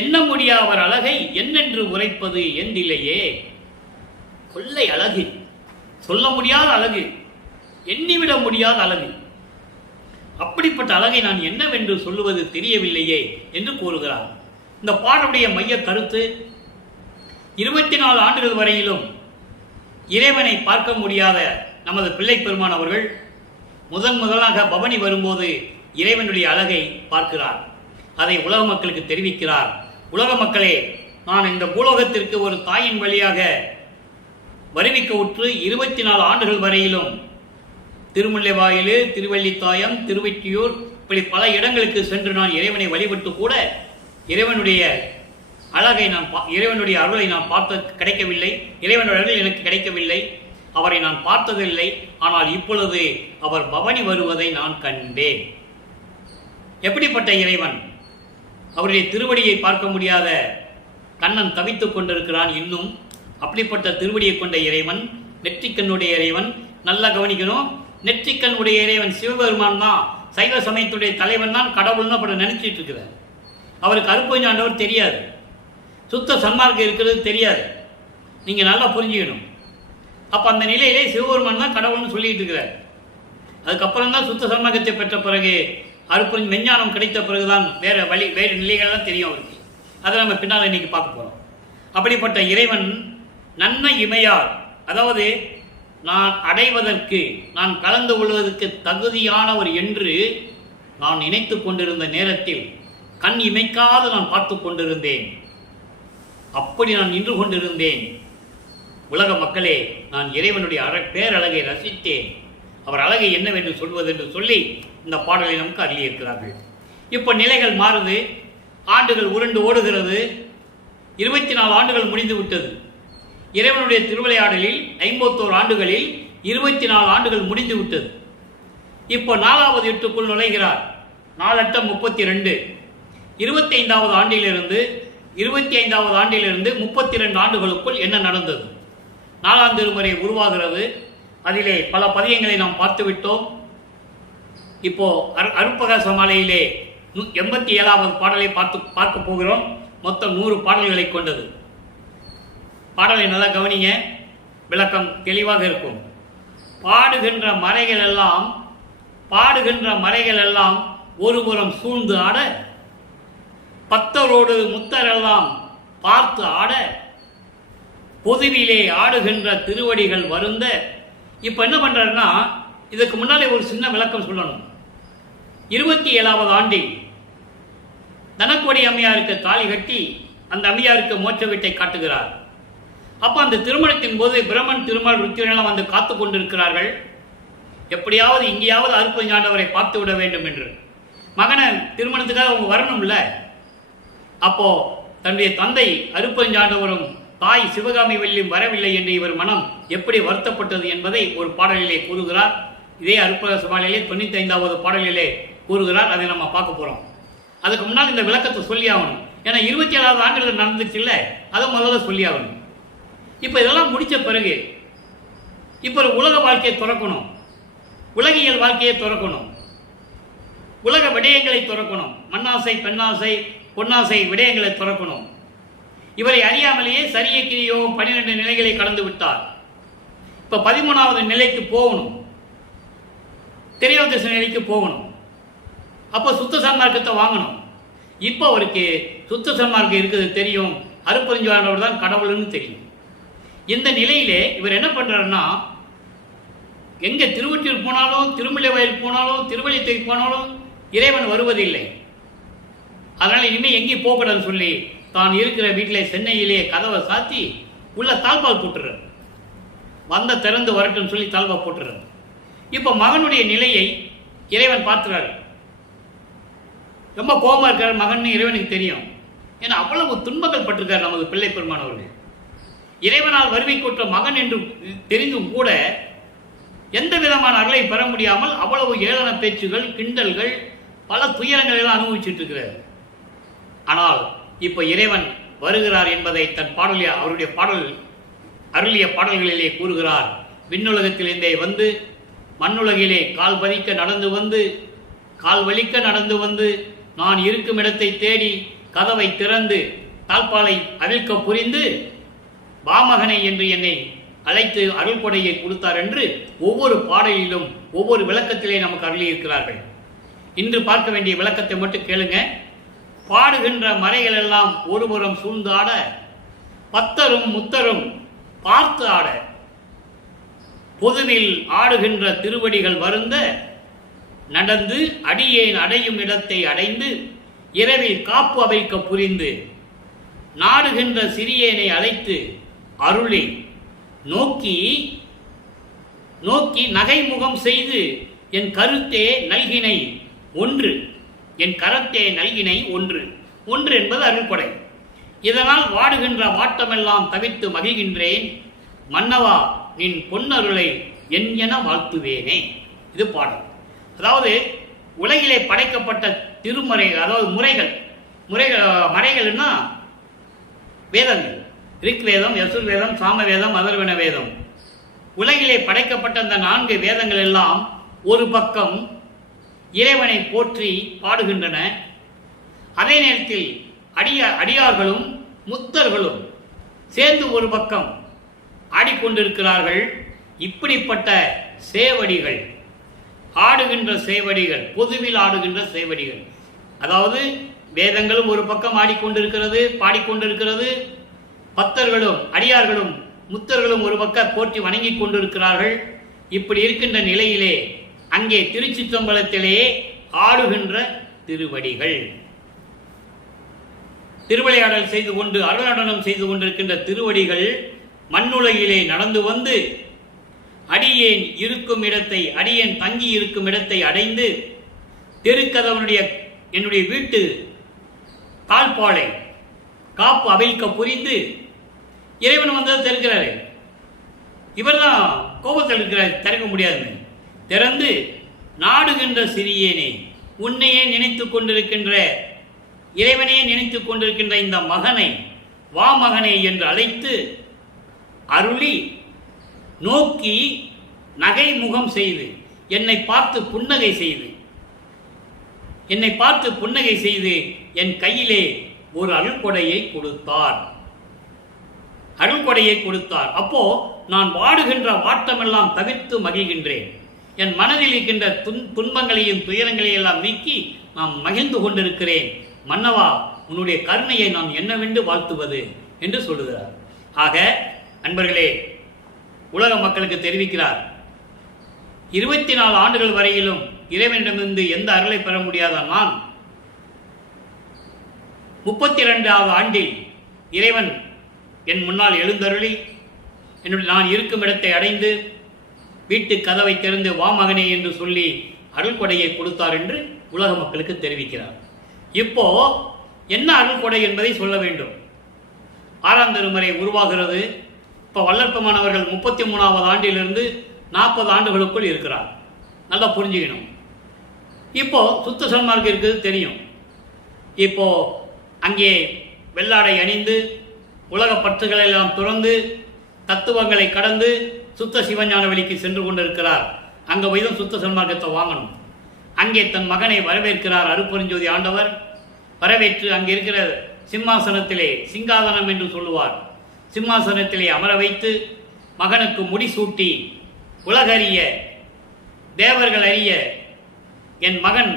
எண்ண முடியா அவர் அழகை என்னென்று உரைப்பது என்றில்லையே. கொள்ளை அழகு, சொல்ல முடியாத அழகு, எண்ணிவிட முடியாத அழகு. அப்படிப்பட்ட அழகை நான் என்னவென்று சொல்லுவது தெரியவில்லையே என்று கூறுகிறார். இந்த பாடலுடைய மைய கருத்து, 24 ஆண்டுகள் வரையிலும் இறைவனை பார்க்க முடியாத நமது பிள்ளை பெருமான் அவர்கள் முதலாக பவனி வரும்போது இறைவனுடைய அழகை பார்க்கிறார். அதை உலக மக்களுக்கு தெரிவிக்கிறார். உலக மக்களே, நான் இந்த பூலோகத்திற்கு ஒரு தாயின் வழியாக வருவிக்க உற்று 24 ஆண்டுகள் வரையிலும் திருமுல்லைவாயிலு, திருவள்ளித்தாயம், திருவெற்றியூர், இப்படி பல இடங்களுக்கு சென்று நான் இறைவனை வழிபட்டு கூட இறைவனுடைய அருளை நான் பார்த்த கிடைக்கவில்லை. இறைவனுடைய அருள் எனக்கு கிடைக்கவில்லை. அவரை நான் பார்த்ததில்லை. ஆனால் இப்பொழுது அவர் பவனி வருவதை நான் கண்டேன். எப்படிப்பட்ட இறைவன்? அவருடைய திருவடியை பார்க்க முடியாத கண்ணன் தவித்துக் கொண்டிருக்கிறான். இன்னும் அப்படிப்பட்ட திருவடியை கொண்ட இறைவன், நெற்றிக்கண்ணுடைய இறைவன். நல்லா கவனிக்கணும், நெற்றிக்கண் உடைய இறைவன் சிவபெருமான் தான், சைவ சமயத்துடைய தலைவன் தான், கடவுள்னு அப்படி நினைச்சிட்டு இருக்கிறார். அவருக்கு அருட்பெருஞ்சாண்டவர் தெரியாது, சுத்த சன்மார்க்கம் இருக்கிறது தெரியாது. நீங்கள் நல்லா புரிஞ்சுக்கணும். அப்போ அந்த நிலையிலே சிவபெருமான் தான் கடவுள்னு சொல்லிட்டு இருக்கிறார். அதுக்கப்புறம் தான் சுத்த சன்மார்க்கத்தை பெற்ற பிறகு அருட்பெரும் மெஞ்ஞானம் கிடைத்த பிறகுதான் வேறு நிலைகள்லாம் தெரியும் அவருக்கு. அதை நம்ம பின்னால் இன்னைக்கு பார்க்க போகிறோம். அப்படிப்பட்ட இறைவன் நன்மை இமையார், அதாவது நான் அடைவதற்கு, நான் கலந்து கொள்வதற்கு தகுதியானவர் என்று நான் நினைத்து கொண்டிருந்த நேரத்தில் கண் இமைக்காது நான் பார்த்து கொண்டிருந்தேன். அப்படி நான் நின்று கொண்டிருந்தேன். உலக மக்களே, நான் இறைவனுடைய பேரழகை ரசித்தேன். அவர் அழகை என்னவென்று சொல்வது என்று சொல்லி இந்த பாடலை நமக்கு அருளியிருக்கிறார்கள். இப்போ நிலைகள் மாறுது, ஆண்டுகள் உருண்டு ஓடுகிறது. 24 ஆண்டுகள் முடிந்து விட்டது. இறைவனுடைய திருவிளையாடலில் 51 ஆண்டுகளில் 24 ஆண்டுகள் முடிந்து விட்டது. இப்போ 4வது எட்டுக்குள் நுழைகிறார். 4 32. 25வது ஆண்டிலிருந்து 32 ஆண்டுகளுக்குள் என்ன நடந்தது? 4ஆம் திருமுறை உருவாகிறது. அதிலே பல பதியங்களை நாம் பார்த்து விட்டோம். இப்போ அருட்பிரகாச மாலையிலே 87வது பாடலை பார்க்க போகிறோம். மொத்தம் 100 பாடல்களை கொண்டது. பாடலை நல்லா கவனிங்க, விளக்கம் தெளிவாக இருக்கும். பாடுகின்ற மறைகள் எல்லாம் ஒருபுறம் சூழ்ந்து ஆட, பத்தரோடு முத்தரெல்லாம் பார்த்து ஆட, பொதுவிலே ஆடுகின்ற திருவடிகள் வருந்த. இப்போ என்ன பண்றாருன்னா, இதுக்கு முன்னாலே ஒரு சின்ன விளக்கம் சொல்லணும். 27வது ஆண்டில் தனக்கோடி அம்மையாருக்கு தாலி கட்டி அந்த அம்மையாருக்கு மோட்ச வீட்டை காட்டுகிறார். அப்போ அந்த திருமணத்தின் போது பிரம்மன், திருமால், ருத்திரனெல்லாம் வந்து காத்து கொண்டிருக்கிறார்கள். எப்படியாவது இங்கேயாவது அருட்பெருஞ்சாண்டவரை பார்த்து விட வேண்டும் என்று. மகனை திருமணத்துக்காக அவங்க வரணும்ல. அப்போ தன்னுடைய தந்தை அருட்பெருஞ்சாண்டவரும் தாய் சிவகாமி வள்ளியும் வரவில்லை என்று இவர் மனம் எப்படி வருத்தப்பட்டது என்பதை ஒரு பாடலிலே கூறுகிறார். இதே அருட்பிரகாச மாலையிலே 95வது பாடலிலே கூறுகிறார். அதை நம்ம பார்க்க போறோம். அதுக்கு முன்னால் இந்த விளக்கத்தை சொல்லி ஆகணும். ஏன்னா 27வது ஆண்டுகள் நடந்துச்சு இல்லை, அதை முதல்ல சொல்லி ஆகணும். இப்போ இதெல்லாம் முடிச்ச பிறகு இப்போ உலக வாழ்க்கையை துறக்கணும், உலகியல் வாழ்க்கையை துறக்கணும், உலக விடயங்களை துறக்கணும், மண்ணாசை, பெண்ணாசை, பொன்னாசை விடயங்களை துறக்கணும். இவரை அறியாமலேயே சரிய கிரியோகம் 12 நிலைகளை கடந்து விட்டார். இப்ப 13வது நிலைக்கு போகணும், திரையோதச நிலைக்கு போகணும். அப்போ சுத்த சன்மார்க்கத்தை வாங்கணும். இப்போ அவருக்கு சுத்த சன்மார்க்கம் இருக்குது தெரியும், அருட்பெருஞ்சாண்டவர் தான் கடவுள்னு தெரியும். இந்த நிலையிலே இவர் என்ன பண்றாருன்னா, எங்க திருவொற்றியூர் போனாலும், திருமலை வயல் போனாலும், திருவள்ளித்தை போனாலும் இறைவன் வருவதில்லை. அதனால இனிமேல் எங்கேயும் போகக்கூடாதுன்னு சொல்லி தான் இருக்கிற வீட்டிலே சென்னையிலே கதவை சாத்தி உள்ள தாழ்பால் போட்டுறார். வந்த திறந்து வரட்டும் சொல்லி தாழ்பால் போட்டுறார். இப்போ மகனுடைய நிலையை இறைவன் பார்க்கிறார். ரொம்ப கோபமா இருக்கிறார் மகன், இறைவனுக்கு தெரியும். ஏன்னா அவ்வளவு துன்பங்கள் பட்டிருக்கார் நமது பிள்ளை பெருமானவர்கள். இறைவனால் வறுமை கொற்ற மகன் என்று தெரிந்தும் கூட எந்த விதமான அருளை பெற முடியாமல் அவ்வளவு ஏளன பேச்சுகள், கிண்டல்கள், பல துயரங்கள் எல்லாம் அனுபவிச்சுட்டு இருக்கிறார். ஆனால் இப்ப இறைவன் வருகிறார் என்பதை தன் பாடலில், அவருடைய அருளிய பாடல்களிலே கூறுகிறார். விண்ணுலகத்திலிருந்தே வந்து மண்ணுலகிலே கால் பதிக்க நடந்து வந்து, கால் வலிக்க நடந்து வந்து, நான் இருக்கும் இடத்தை தேடி கதவை திறந்து தாழ்பாலை அவிழ்க்க புரிந்து பாமகனை என்று என்னை அழைத்து அருள் கொடையை கொடுத்தார் என்று ஒவ்வொரு பாடலிலும் ஒவ்வொரு விளக்கத்திலே நமக்கு அருளியிருக்கிறார்கள். இன்று பார்க்க வேண்டிய விளக்கத்தை மட்டும் கேளுங்க. பாடுகின்ற மறைகள் எல்லாம் ஒருபுறம் சூழ்ந்து ஆட, பத்தரும் முத்தரும் பார்த்து ஆட, பொதுவில் ஆடுகின்ற திருவடிகள் வருந்த, நடந்து அடியேன் அடையும் இடத்தை அடைந்து இரவில் காப்பு அவைக்க புரிந்து, நாடுகின்ற சிறியேனை அழைத்து அருளி நோக்கி நகைமுகம் செய்து என் கருத்தே நல்கினை ஒன்று, என் கரத்தே நல்கினை ஒன்று. ஒன்று என்பது அருள்கொடை. இதனால் வாடுகின்ற வாட்டமெல்லாம் தவிர்த்து மகிழ்கின்றேன். மன்னவா நின் பொன்னருளை என் என வாழ்த்துவேனே. இது பாடல். அதாவது உலகிலே படைக்கப்பட்ட திருமறை, அதாவது மறைகள்னா வேதங்கள், ரிக் வேதம், யசுர் வேதம், சாம வேதம், அதர்வன வேதம். உலகிலே படைக்கப்பட்ட அந்த 4 வேதங்கள் எல்லாம் ஒரு பக்கம் இறைவனை போற்றி பாடுகின்றன. அதே நேரத்தில் அடியார்களும் முத்தர்களும் சேர்ந்து ஒரு பக்கம் ஆடிக்கொண்டிருக்கிறார்கள். இப்படிப்பட்ட சேவடிகள், ஆடுகின்ற சேவடிகள், பொதுவில் ஆடுகின்ற சேவடிகள், அதாவது வேதங்களும் ஒரு பக்கம் ஆடிக்கொண்டிருக்கிறது, பாடிக்கொண்டிருக்கிறது. பக்தர்களும் அடியார்களும் முத்தர்களும் ஒரு பக்கம் போற்றி வணங்கிக் கொண்டிருக்கிறார்கள். இப்படி இருக்கின்ற நிலையிலே அங்கே திருச்சிற்றம்பலத்திலேயே ஆடுகின்ற திருவடிகள், திருவிளையாடல் செய்து கொண்டு அருளடனம் செய்து கொண்டிருக்கின்ற திருவடிகள் மண்ணுலகிலே நடந்து வந்து அடியேன் இருக்கும் இடத்தை, அடியேன் தங்கி இருக்கும் இடத்தை அடைந்து தெருக்கதவனுடைய என்னுடைய வீட்டு தாழ்பாளை காப்பு அவிழ்க்க புரிந்து இறைவன் வந்தது திறக்கிறாரு. இவர் தான் கோபத்தில் இருக்கிறார், திறக்க முடியாது. திறந்து நாடுகின்ற சிறியேனே, உன்னையே நினைத்துக் கொண்டிருக்கின்ற, இறைவனையே நினைத்துக் கொண்டிருக்கின்ற இந்த மகனை வா மகனே என்று அழைத்து அருளி நோக்கி நகை முகம் செய்து என்னை பார்த்து புன்னகை செய்து என் கையிலே ஒரு அருள்கொடையை கொடுத்தார். அப்போ நான் வாடுகின்ற வாட்டமெல்லாம் தவிர்த்து மகிழ்கின்றேன். என் மனதில் இருக்கின்ற துன்பங்களையும் துயரங்களையும் எல்லாம் நீக்கி நான் மகிழ்ந்து கொண்டிருக்கிறேன். மன்னவா, உன்னுடைய கருணையை நான் என்னவென்று வாழ்த்துவது என்று சொல்லுகிறார். ஆக அன்பர்களே, உலக மக்களுக்கு தெரிவிக்கிறார், 24 ஆண்டுகள் வரையிலும் இறைவனிடமிருந்து எந்த அருளை பெற முடியாத நான் 32வது ஆண்டில் இறைவன் என் முன்னால் எழுந்தருளி நான் இருக்கும் இடத்தை அடைந்து வீட்டு கதவை திறந்து வா மகனே என்று சொல்லி அருள்கொடையை கொடுத்தார் என்று உலக மக்களுக்கு தெரிவிக்கிறார். இப்போ என்ன அருள்கொடை என்பதை சொல்ல வேண்டும். 6ஆம் திருமுறை உருவாகிறது. இப்போ வல்லற்பமானவர்கள் 33வது ஆண்டிலிருந்து 40 ஆண்டுகளுக்குள் இருக்கிறார். நல்லா புரிஞ்சுக்கணும். இப்போ சுத்த சன்மார்க்கம் இருக்குது தெரியும். இப்போ அங்கே வெள்ளாடை அணிந்து உலக பற்றுகளை எல்லாம் துறந்து தத்துவங்களை கடந்து சுத்த சிவஞான வழிக்கு சென்று கொண்டிருக்கிறார். அங்கே போய் சுத்த சன்மார்க்கத்தை வாங்கணும். அங்கே தன் மகனை வரவேற்கிறார் அருட்பெருஞ்சோதி ஆண்டவர். வரவேற்று அங்கே இருக்கிற சிம்மாசனத்திலே, சிங்காதனம் என்று சொல்லுவார், சிம்மாசனத்திலே அமர வைத்து மகனுக்கு முடிசூட்டி உலகறிய தேவர்கள் அறிய என் மகன்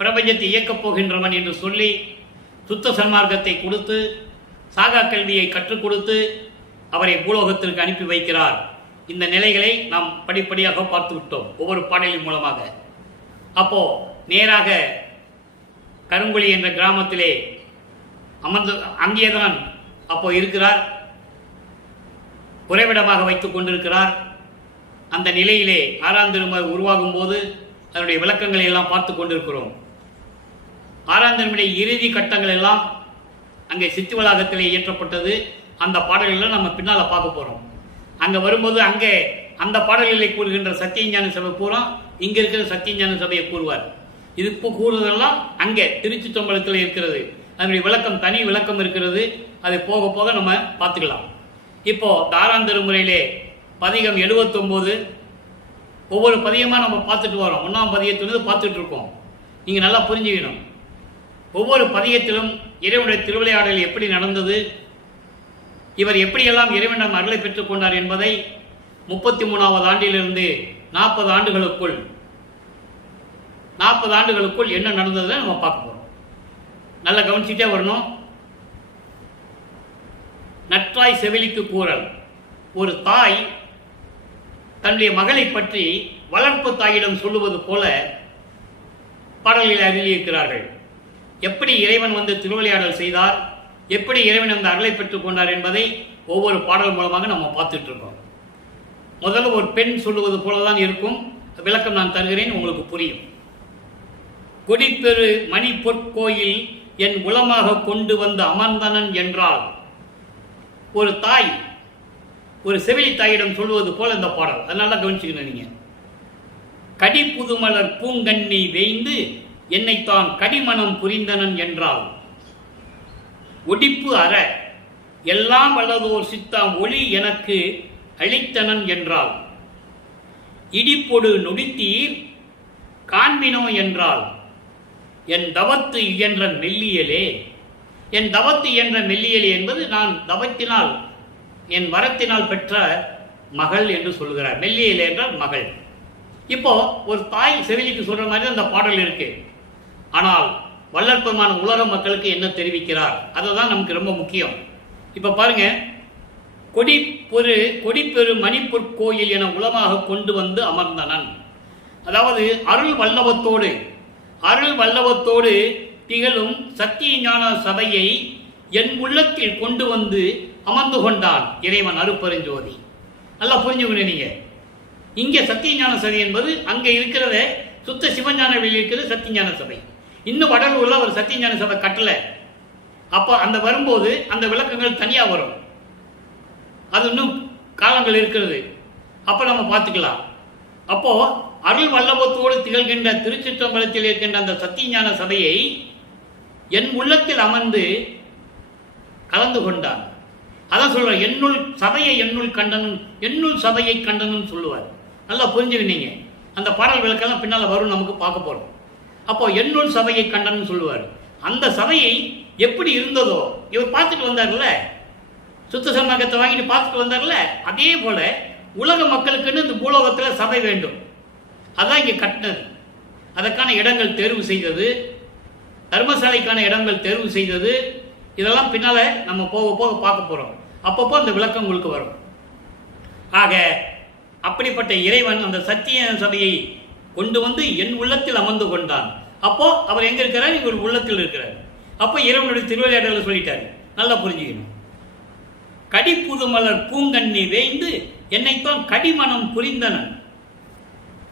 பிரபஞ்சத்தை இயக்கப் போகின்றவன் என்று சொல்லி சுத்த சன்மார்க்கத்தை கொடுத்து சாகா கல்வியை கற்றுக் கொடுத்து அவரை பூலோகத்திற்கு அனுப்பி வைக்கிறார். இந்த நிலைகளை நாம் படிப்படியாக பார்த்து விட்டோம் ஒவ்வொரு பாடலின் மூலமாக. அப்போ நேராக கருங்குழி என்ற கிராமத்திலே அமர்ந்து அங்கேதான் அப்போ இருக்கிறார், குறைவிடமாக வைத்துக் கொண்டிருக்கிறார். அந்த நிலையிலே 6ஆம் திருமுறை உருவாகும் போது அதனுடைய விளக்கங்களை எல்லாம் பார்த்து கொண்டிருக்கிறோம். 6ஆம் திருமுறை இறுதி கட்டங்கள் எல்லாம் அங்கே சித்தி வளாகத்திலே இயற்றப்பட்டது. அந்த பாடல்களை நம்ம பின்னால் பார்க்க போகிறோம். அங்கே வரும்போது அங்கே அந்த பாடல்களை கூறுகின்ற சத்தியஞான சபை பூரா இங்கே இருக்கிற சத்தியஞான சபையை கூறுவார். இது இப்போ கூறுவதெல்லாம் அங்கே திருச்சிற்றம்பலத்தில் இருக்கிறது. அதனுடைய விளக்கம், தனி விளக்கம் இருக்கிறது. அதை போக போக நம்ம பார்த்துக்கலாம். இப்போ 6ஆம் திருமுறையிலே பதிகம் 79 ஒவ்வொரு பதிகமாக நம்ம பார்த்துட்டு வரோம். 1ஆம் பதிகத்திலிருந்து பார்த்துட்டு இருக்கோம். நீங்கள் நல்லா புரிஞ்சுக்கணும். ஒவ்வொரு பதிகத்திலும் இறைவனுடைய திருவிளையாடல் எப்படி நடந்தது, இவர் எப்படியெல்லாம் இறைவனிடம் அருளை பெற்றுக் கொண்டார் என்பதை 33வது ஆண்டிலிருந்து 40 ஆண்டுகளுக்குள் என்ன நடந்ததை நம்ம பார்க்க போகிறோம். நல்லா கவனிச்சுட்டே வரணும். நற்றாய் செவிலிக்கு கூறல். ஒரு தாய் தன்னுடைய மகளை பற்றி வளர்ப்பு தாயிடம் சொல்லுவது போல பாடல்களில் அருளியிருக்கிறார்கள். எப்படி இறைவன் வந்து திருவிளையாடல் செய்தார், எப்படி இறைவன் அந்த அருளை பெற்றுக் கொண்டார் என்பதை ஒவ்வொரு பாடல் மூலமாக நம்ம பார்த்துட்டு இருக்கோம். முதல்ல ஒரு பெண் சொல்லுவது போலதான் இருக்கும். விளக்கம் நான் தருகிறேன், உங்களுக்கு புரியும். கொடிப்பெரு மணி பொற்கோயில் என் உளமாக கொண்டு வந்து அமர்ந்தனன் என்றால், ஒரு தாய் ஒரு செவிலி தாயிடம் சொல்லுவது போல இந்த பாடல். அதனால கவனிச்சுக்கணும் நீங்க. கடி புதுமலர் பூங்கண்ணி வேய்ந்து என்னைத்தான் கடிமணம் புரிந்தனன் என்றால், ஒடிப்பு அற எல்லாம் வல்லதோர் சித்தாம் ஒளி எனக்கு அளித்தனன் என்றால், இடிப்பொடு நொடித்தீர் காண்பினோ என்றால், என் தவத்து இயன்ற மெல்லியலே. என் தவத்து இயன்ற மெல்லியலே என்பது நான் தவத்தினால் என் வரத்தினால் பெற்ற மகள் என்று சொல்கிறார். மெல்லியலே என்றால் மகள். இப்போ ஒரு தாய் செவிலிக்கு சொல்ற மாதிரி அந்த பாடல் இருக்கு. ஆனால் வல்லற்பமான உலக மக்களுக்கு என்ன தெரிவிக்கிறார், அதுதான் நமக்கு ரொம்ப முக்கியம். இப்ப பாருங்க, கொடிப்பெரு மணிப்பொற்கோயில் என உளமாக கொண்டு வந்து அமர்ந்தனன். அதாவது அருள் வல்லவத்தோடு திகழும் சத்திய ஞான சபையை என் உள்ளத்தில் கொண்டு வந்து அமர்ந்து கொண்டான் இறைவன் அருப்பெருஞ்சோதி. நல்லா புரிஞ்சுக்கணும் நீங்க. இங்க சத்திய ஞான சபை என்பது அங்க இருக்கிறத சுத்த சிவஞான வெளியில் இருக்கிறது சத்திய ஞான சபை. இன்னும் வடலூர்ல ஒரு சத்திய ஞான சபை கட்டல. அப்ப அந்த வரும்போது அந்த விளக்கங்கள் தனியா வரும். அது இன்னும் காலங்கள் இருக்கிறது. அப்ப நம்ம பார்த்துக்கலாம். அப்போ அருள் வல்லபத்தோடு திகழ்கின்ற திருச்சிற்றம்பலத்தில் இருக்கின்ற அந்த சத்திய ஞான சபையை என் உள்ளத்தில் அமர்ந்து கலந்து கொண்டான். அதான் சொல்றார், என்னுள் சபையை என்னுள் சபையை கண்டனும் சொல்லுவார். நல்லா புரிஞ்சுக்கிட்டீங்க. அந்த பாடல் விளக்கெல்லாம் பின்னால வரும், நமக்கு பார்க்க போறோம். அப்போ என்னுள் சபையை கண்டனும் சொல்லுவார். அந்த சபையை எப்படி இருந்ததோ இவர் பார்த்துட்டு வந்தார்ல, சுத்த சன்மார்க்கத்தை வாங்கிட்டு பார்த்துட்டு வந்தார்ல, அதே போல உலக மக்களுக்குன்னு இந்த பூலோகத்தில் சபை வேண்டும். அதான் இங்கே கட்டினது. அதற்கான இடங்கள் தேர்வு செய்தது, தர்மசாலைக்கான இடங்கள் தேர்வு செய்தது. இதெல்லாம் பின்னால நம்ம போக போக பார்க்க போறோம். அப்பப்போ அந்த விளக்கம் உங்களுக்கு வரும். ஆக அப்படிப்பட்ட இறைவன் அந்த சத்திய சபையை கொண்டு வந்து என் உள்ளத்தில் அமர்ந்து கொண்டான். அப்போ அவர் எங்க இருக்கிறார்? இவர் உள்ளத்தில் இருக்கிறார். அப்போ இறைவனுடைய திருவிளையாடலை சொல்லிட்டாரு. நல்லா புரிஞ்சுக்கணும். கடி புதுமலர் பூங்கண்ணி வேய்ந்து என்னைத்தான் கடிமணம் புரிந்தனன்.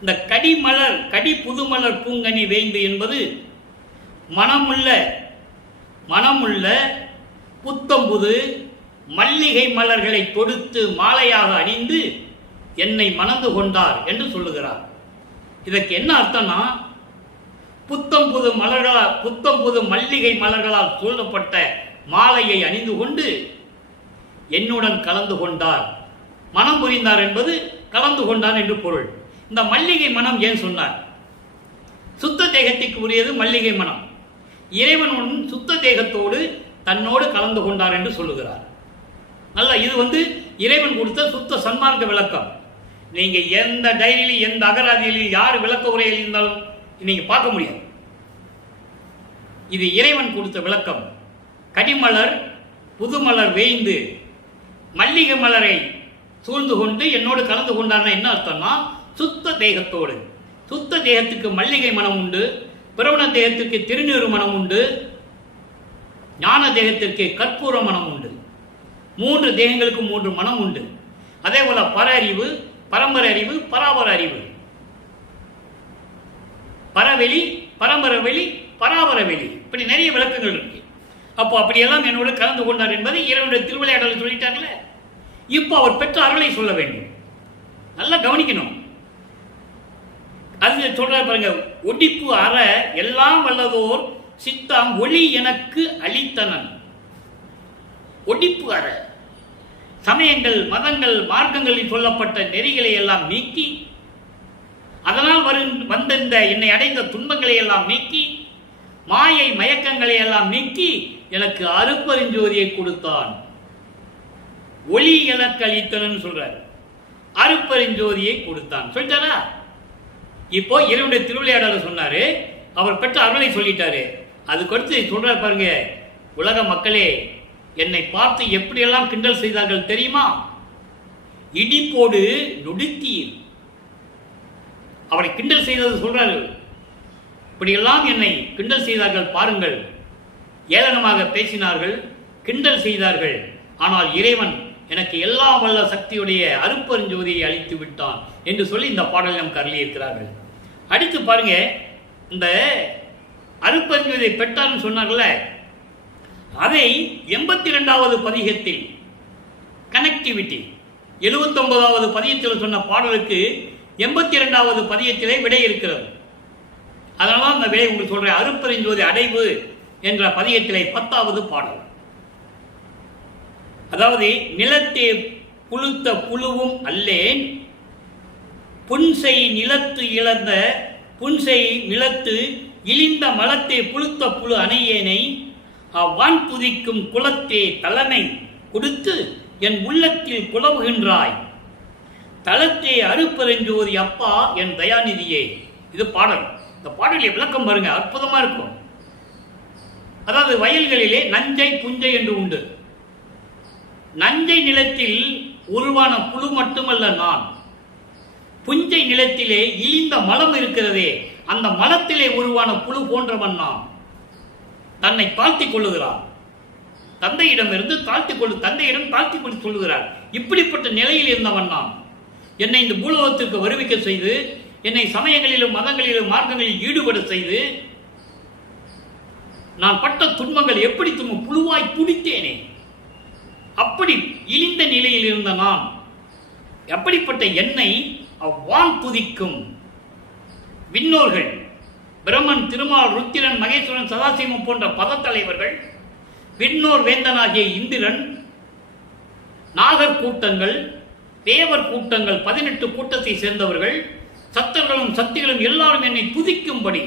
இந்த கடி புதுமலர் பூங்கனி வேய்ந்து என்பது மனமுள்ள புத்தம்புது மல்லிகை மலர்களை தொடுத்து மாலையாக அணிந்து என்னை மணந்து கொண்டார் என்று சொல்லுகிறார். இதற்கு என்ன அர்த்தம்னா, புத்தம்புது மல்லிகை மலர்களால் சூழப்பட்ட மாலையை அணிந்து கொண்டு என்னுடன் கலந்து கொண்டார். மனம் புரிந்தார் என்பது கலந்து கொண்டார் என்று பொருள். இந்த மல்லிகை மனம் ஏன் சொன்னார்? சுத்த தேகத்திற்கு உரியது மல்லிகை மனம். இறைவன் சுத்த தேகத்தோடு தன்னோடு கலந்து கொண்டார் என்று சொல்லுகிறார். நல்ல, இது இறைவன் கொடுத்த சுத்த சன்மார்க்க விளக்கம். நீங்க எந்த டைரியிலும் எந்த அகராதியிலும் யார் விளக்க உரை எழுந்தாலும் நீங்க பார்க்க முடியாது. இது இறைவன் கொடுத்த விளக்கம். கடிமலர் புதுமலர் வேய்ந்து மல்லிகை மலரை சூழ்ந்து கொண்டு என்னோடு கலந்து கொண்டார்னா என்ன அர்த்தம்னா, சுத்த தேகத்தோடு. சுத்த தேகத்துக்கு மல்லிகை மனம் உண்டு, பிரவண தேகத்திற்கு திருநீறு மனம் உண்டு, ஞான தேகத்திற்கு கற்பூர மனம் உண்டு. 3 தேகங்களுக்கு 3 மனம் உண்டு. அதே போல பர அறிவு, பரம்பரை அறிவு, பராபர அறிவு, பரவெளி, பரம்பரை வெளி, பராபர வெளி, இப்படி நிறைய விளக்கங்கள் இருக்கு. அப்போ அப்படியெல்லாம் என்னோடு கலந்து கொண்டார் என்பதை இறைவனுடைய திருவிளையாடல் சொல்லிட்டாங்கல்ல. இப்போ அவர் பெற்ற அருளை சொல்ல வேண்டும். நல்லா கவனிக்கணும். அது சொல்ற பாருங்க, ஒடிப்பு அற எல்லாம் வல்லதோர் சித்தாம் ஒளி எனக்கு அளித்தனன். ஒடிப்பு அற சமயங்கள், மதங்கள், மார்க்கங்களில் சொல்லப்பட்ட நெறிகளை எல்லாம் நீக்கி, அதனால் வந்த என்னை அடைந்த துன்பங்களை எல்லாம் நீக்கி, மாயை மயக்கங்களை எல்லாம் நீக்கி எனக்கு அருப்பெருஞ்சோதியை கொடுத்தான். ஒளி எனக்கு அளித்தனன் சொல்றார். அருப்பெருஞ்சோதியை கொடுத்தான் சொல்லிட்டாரா? இப்போ இறைவனுடைய திருவிளையாடல சொன்னாரு, அவர் பெற்ற அருளை சொல்லிட்டாரு. அதுக்கு அடுத்து சொல்ற பாருங்க, உலக மக்களே என்னை பார்த்து எப்படியெல்லாம் கிண்டல் செய்தார்கள் தெரியுமா? இடிப்போடு நொடித்தீர். அவரை கிண்டல் செய்தது சொல்றாரு. இப்படியெல்லாம் என்னை கிண்டல் செய்தார்கள் பாருங்கள். ஏளனமாக பேசினார்கள், கிண்டல் செய்தார்கள். ஆனால் இறைவன் எனக்கு எல்லா வல்ல சக்தியுடைய அருப்பெருஞ்சோதியை அளித்து விட்டான் என்று சொல்லி இந்த பாடலை நமக்கு அருளி இருக்கிறார்கள். அடுத்து பாருங்க, இந்த அருப்பெருஞ்சோதியை பெற்றார்னு சொன்னார்ல, அதை 82வது பதிகத்தில் கனெக்டிவிட்டி, 79வது பதிகத்தில் சொன்ன பாடலுக்கு 82வது பதிகத்திலே விடை இருக்கிறது. அதனால அந்த விலை உங்களுக்கு சொல்றேன். அருட்பெருஞ்சோதி அடைவு என்ற பதிகத்திலே 10வது பாடல். அதாவது நிலத்தே புழுத்த புழுவும் அல்லேன், புன்சை நிலத்து இழந்த புன்சை நிலத்து இழிந்த மலத்தே புழுத்த புழு அணையேனை அவ்வான் புதிக்கும் குலத்தே தலைமை கொடுத்து என் உள்ளத்தில் குலவுகின்றாய், தளத்தே அருட்பெருஞ்சோதி அப்பா என் தயாநிதியே. இது பாடல். இந்த பாடலில் விளக்கம் பாருங்க, அற்புதமா இருக்கும். அதாவது வயல்களிலே நஞ்சை புஞ்சை என்று உண்டு. நஞ்சை நிலத்தில் உருவான புழு மட்டுமல்ல நான், புஞ்சை நிலத்திலே இழிந்த மலம் இருக்கிறதே, அந்த மலத்திலே உருவான புழு போன்றவன் நான். தன்னை தாழ்த்திக் கொள்ளுகிறான், தந்தையிடமிருந்து தந்தையிடம் தாழ்த்திக் கொண்டு சொல்லுகிறார். இப்படிப்பட்ட நிலையில் இருந்தவன் நான். என்னை இந்த பூலோகத்திற்கு வருவிக்க செய்து, என்னை சமயங்களிலும் மதங்களிலும் மார்க்கங்களில் ஈடுபட செய்து, நான் பட்ட துன்பங்கள் எப்படி புழுவாய் துடித்தேனே. அப்படி இழிந்த நிலையில் இருந்த நான், அப்படிப்பட்ட என்னை அவ்வான் துதிக்கும் விண்ணோர்கள், பிரம்மன், திருமால், ருத்திரன், மகேஸ்வரன், சதாசிவம் போன்ற பதத்தலைவர்கள், விண்ணோர் வேந்தனாகிய இந்திரன், நாகர் கூட்டங்கள், தேவர் கூட்டங்கள், 18 கூட்டத்தை சேர்ந்தவர்கள், சத்தர்களும் சக்திகளும் எல்லாரும் என்னை துதிக்கும்படி,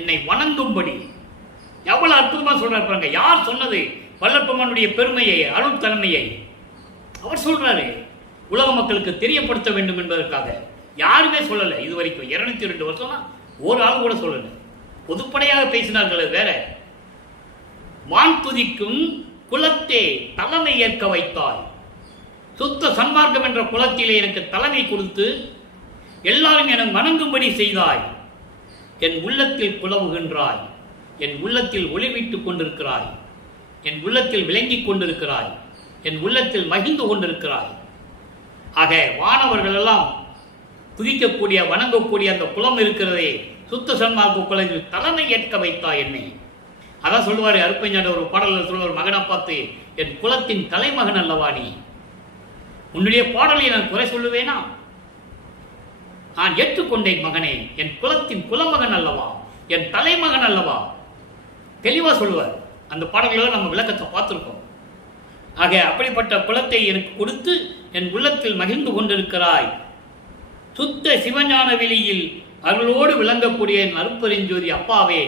என்னை வணங்கும்படி. எவ்வளவு அற்புதமா சொல்றாரு பாருங்க. யார் சொன்னது வல்லற்பெருமானுடைய பெருமையை, அருள் தலைமையை? அவர் சொல்றாரு, உலக மக்களுக்கு தெரியப்படுத்த வேண்டும் என்பதற்காக. யாருமே சொல்லல இது வரைக்கும். 202 வருஷமா ஒரு ஆள் கூட சொல்லல. பொதுப்படையாக பேசினார்கள் வேற. வான் துதிக்கும் குலத்தே தலைமை ஏற்க வைத்தாய், சுத்த சன்மார்க்கம் என்ற குலத்திலே எனக்கு தலைமை கொடுத்து எல்லாரும் என வணங்கும்படி செய்தாய். என் உள்ளத்தில் குலவுகின்றாய், என் உள்ளத்தில் ஒளிவிட்டுக் கொண்டிருக்கிறாய், என் உள்ளத்தில் விளங்கிக் கொண்டிருக்கிறாய், என் உள்ளத்தில் மகிழ்ந்து கொண்டிருக்கிறாய். ஆக வானவர்கள் எல்லாம் துதிக்கக்கூடிய வணங்கக்கூடிய அந்த குலம் இருக்கிறதே, சுத்த சன்மார்க்க குலத்தில் தலைமை ஏற்க வைத்தாய் என்னை. அதான் சொல்லுவாரு அருட்பெருஞ்சாண்ட ஒரு பாடலில் சொல்லுவார், மகனை பார்த்து, என் குலத்தின் தலைமகன் அல்லவா நீ, உன்னுடைய பாடலை நான் குறை சொல்லுவேனா? நான் ஏற்றுக்கொண்டேன் மகனே, என் குலத்தின் குலமகன் அல்லவா, என் தலைமகன் அல்லவா. தெளிவா சொல்லுவார். அந்த பாடல்களோடு நம்ம விளக்கத்தை பார்த்திருக்கோம். ஆக அப்படிப்பட்ட குலத்தை எனக்கு கொடுத்து என் உள்ளத்தில் மகிழ்ந்து கொண்டிருக்கிறாய். சுத்த சிவஞான வெளியில் அருளோடு விளங்கக்கூடிய என் அருட்பெருஞ்சோதி அப்பாவே,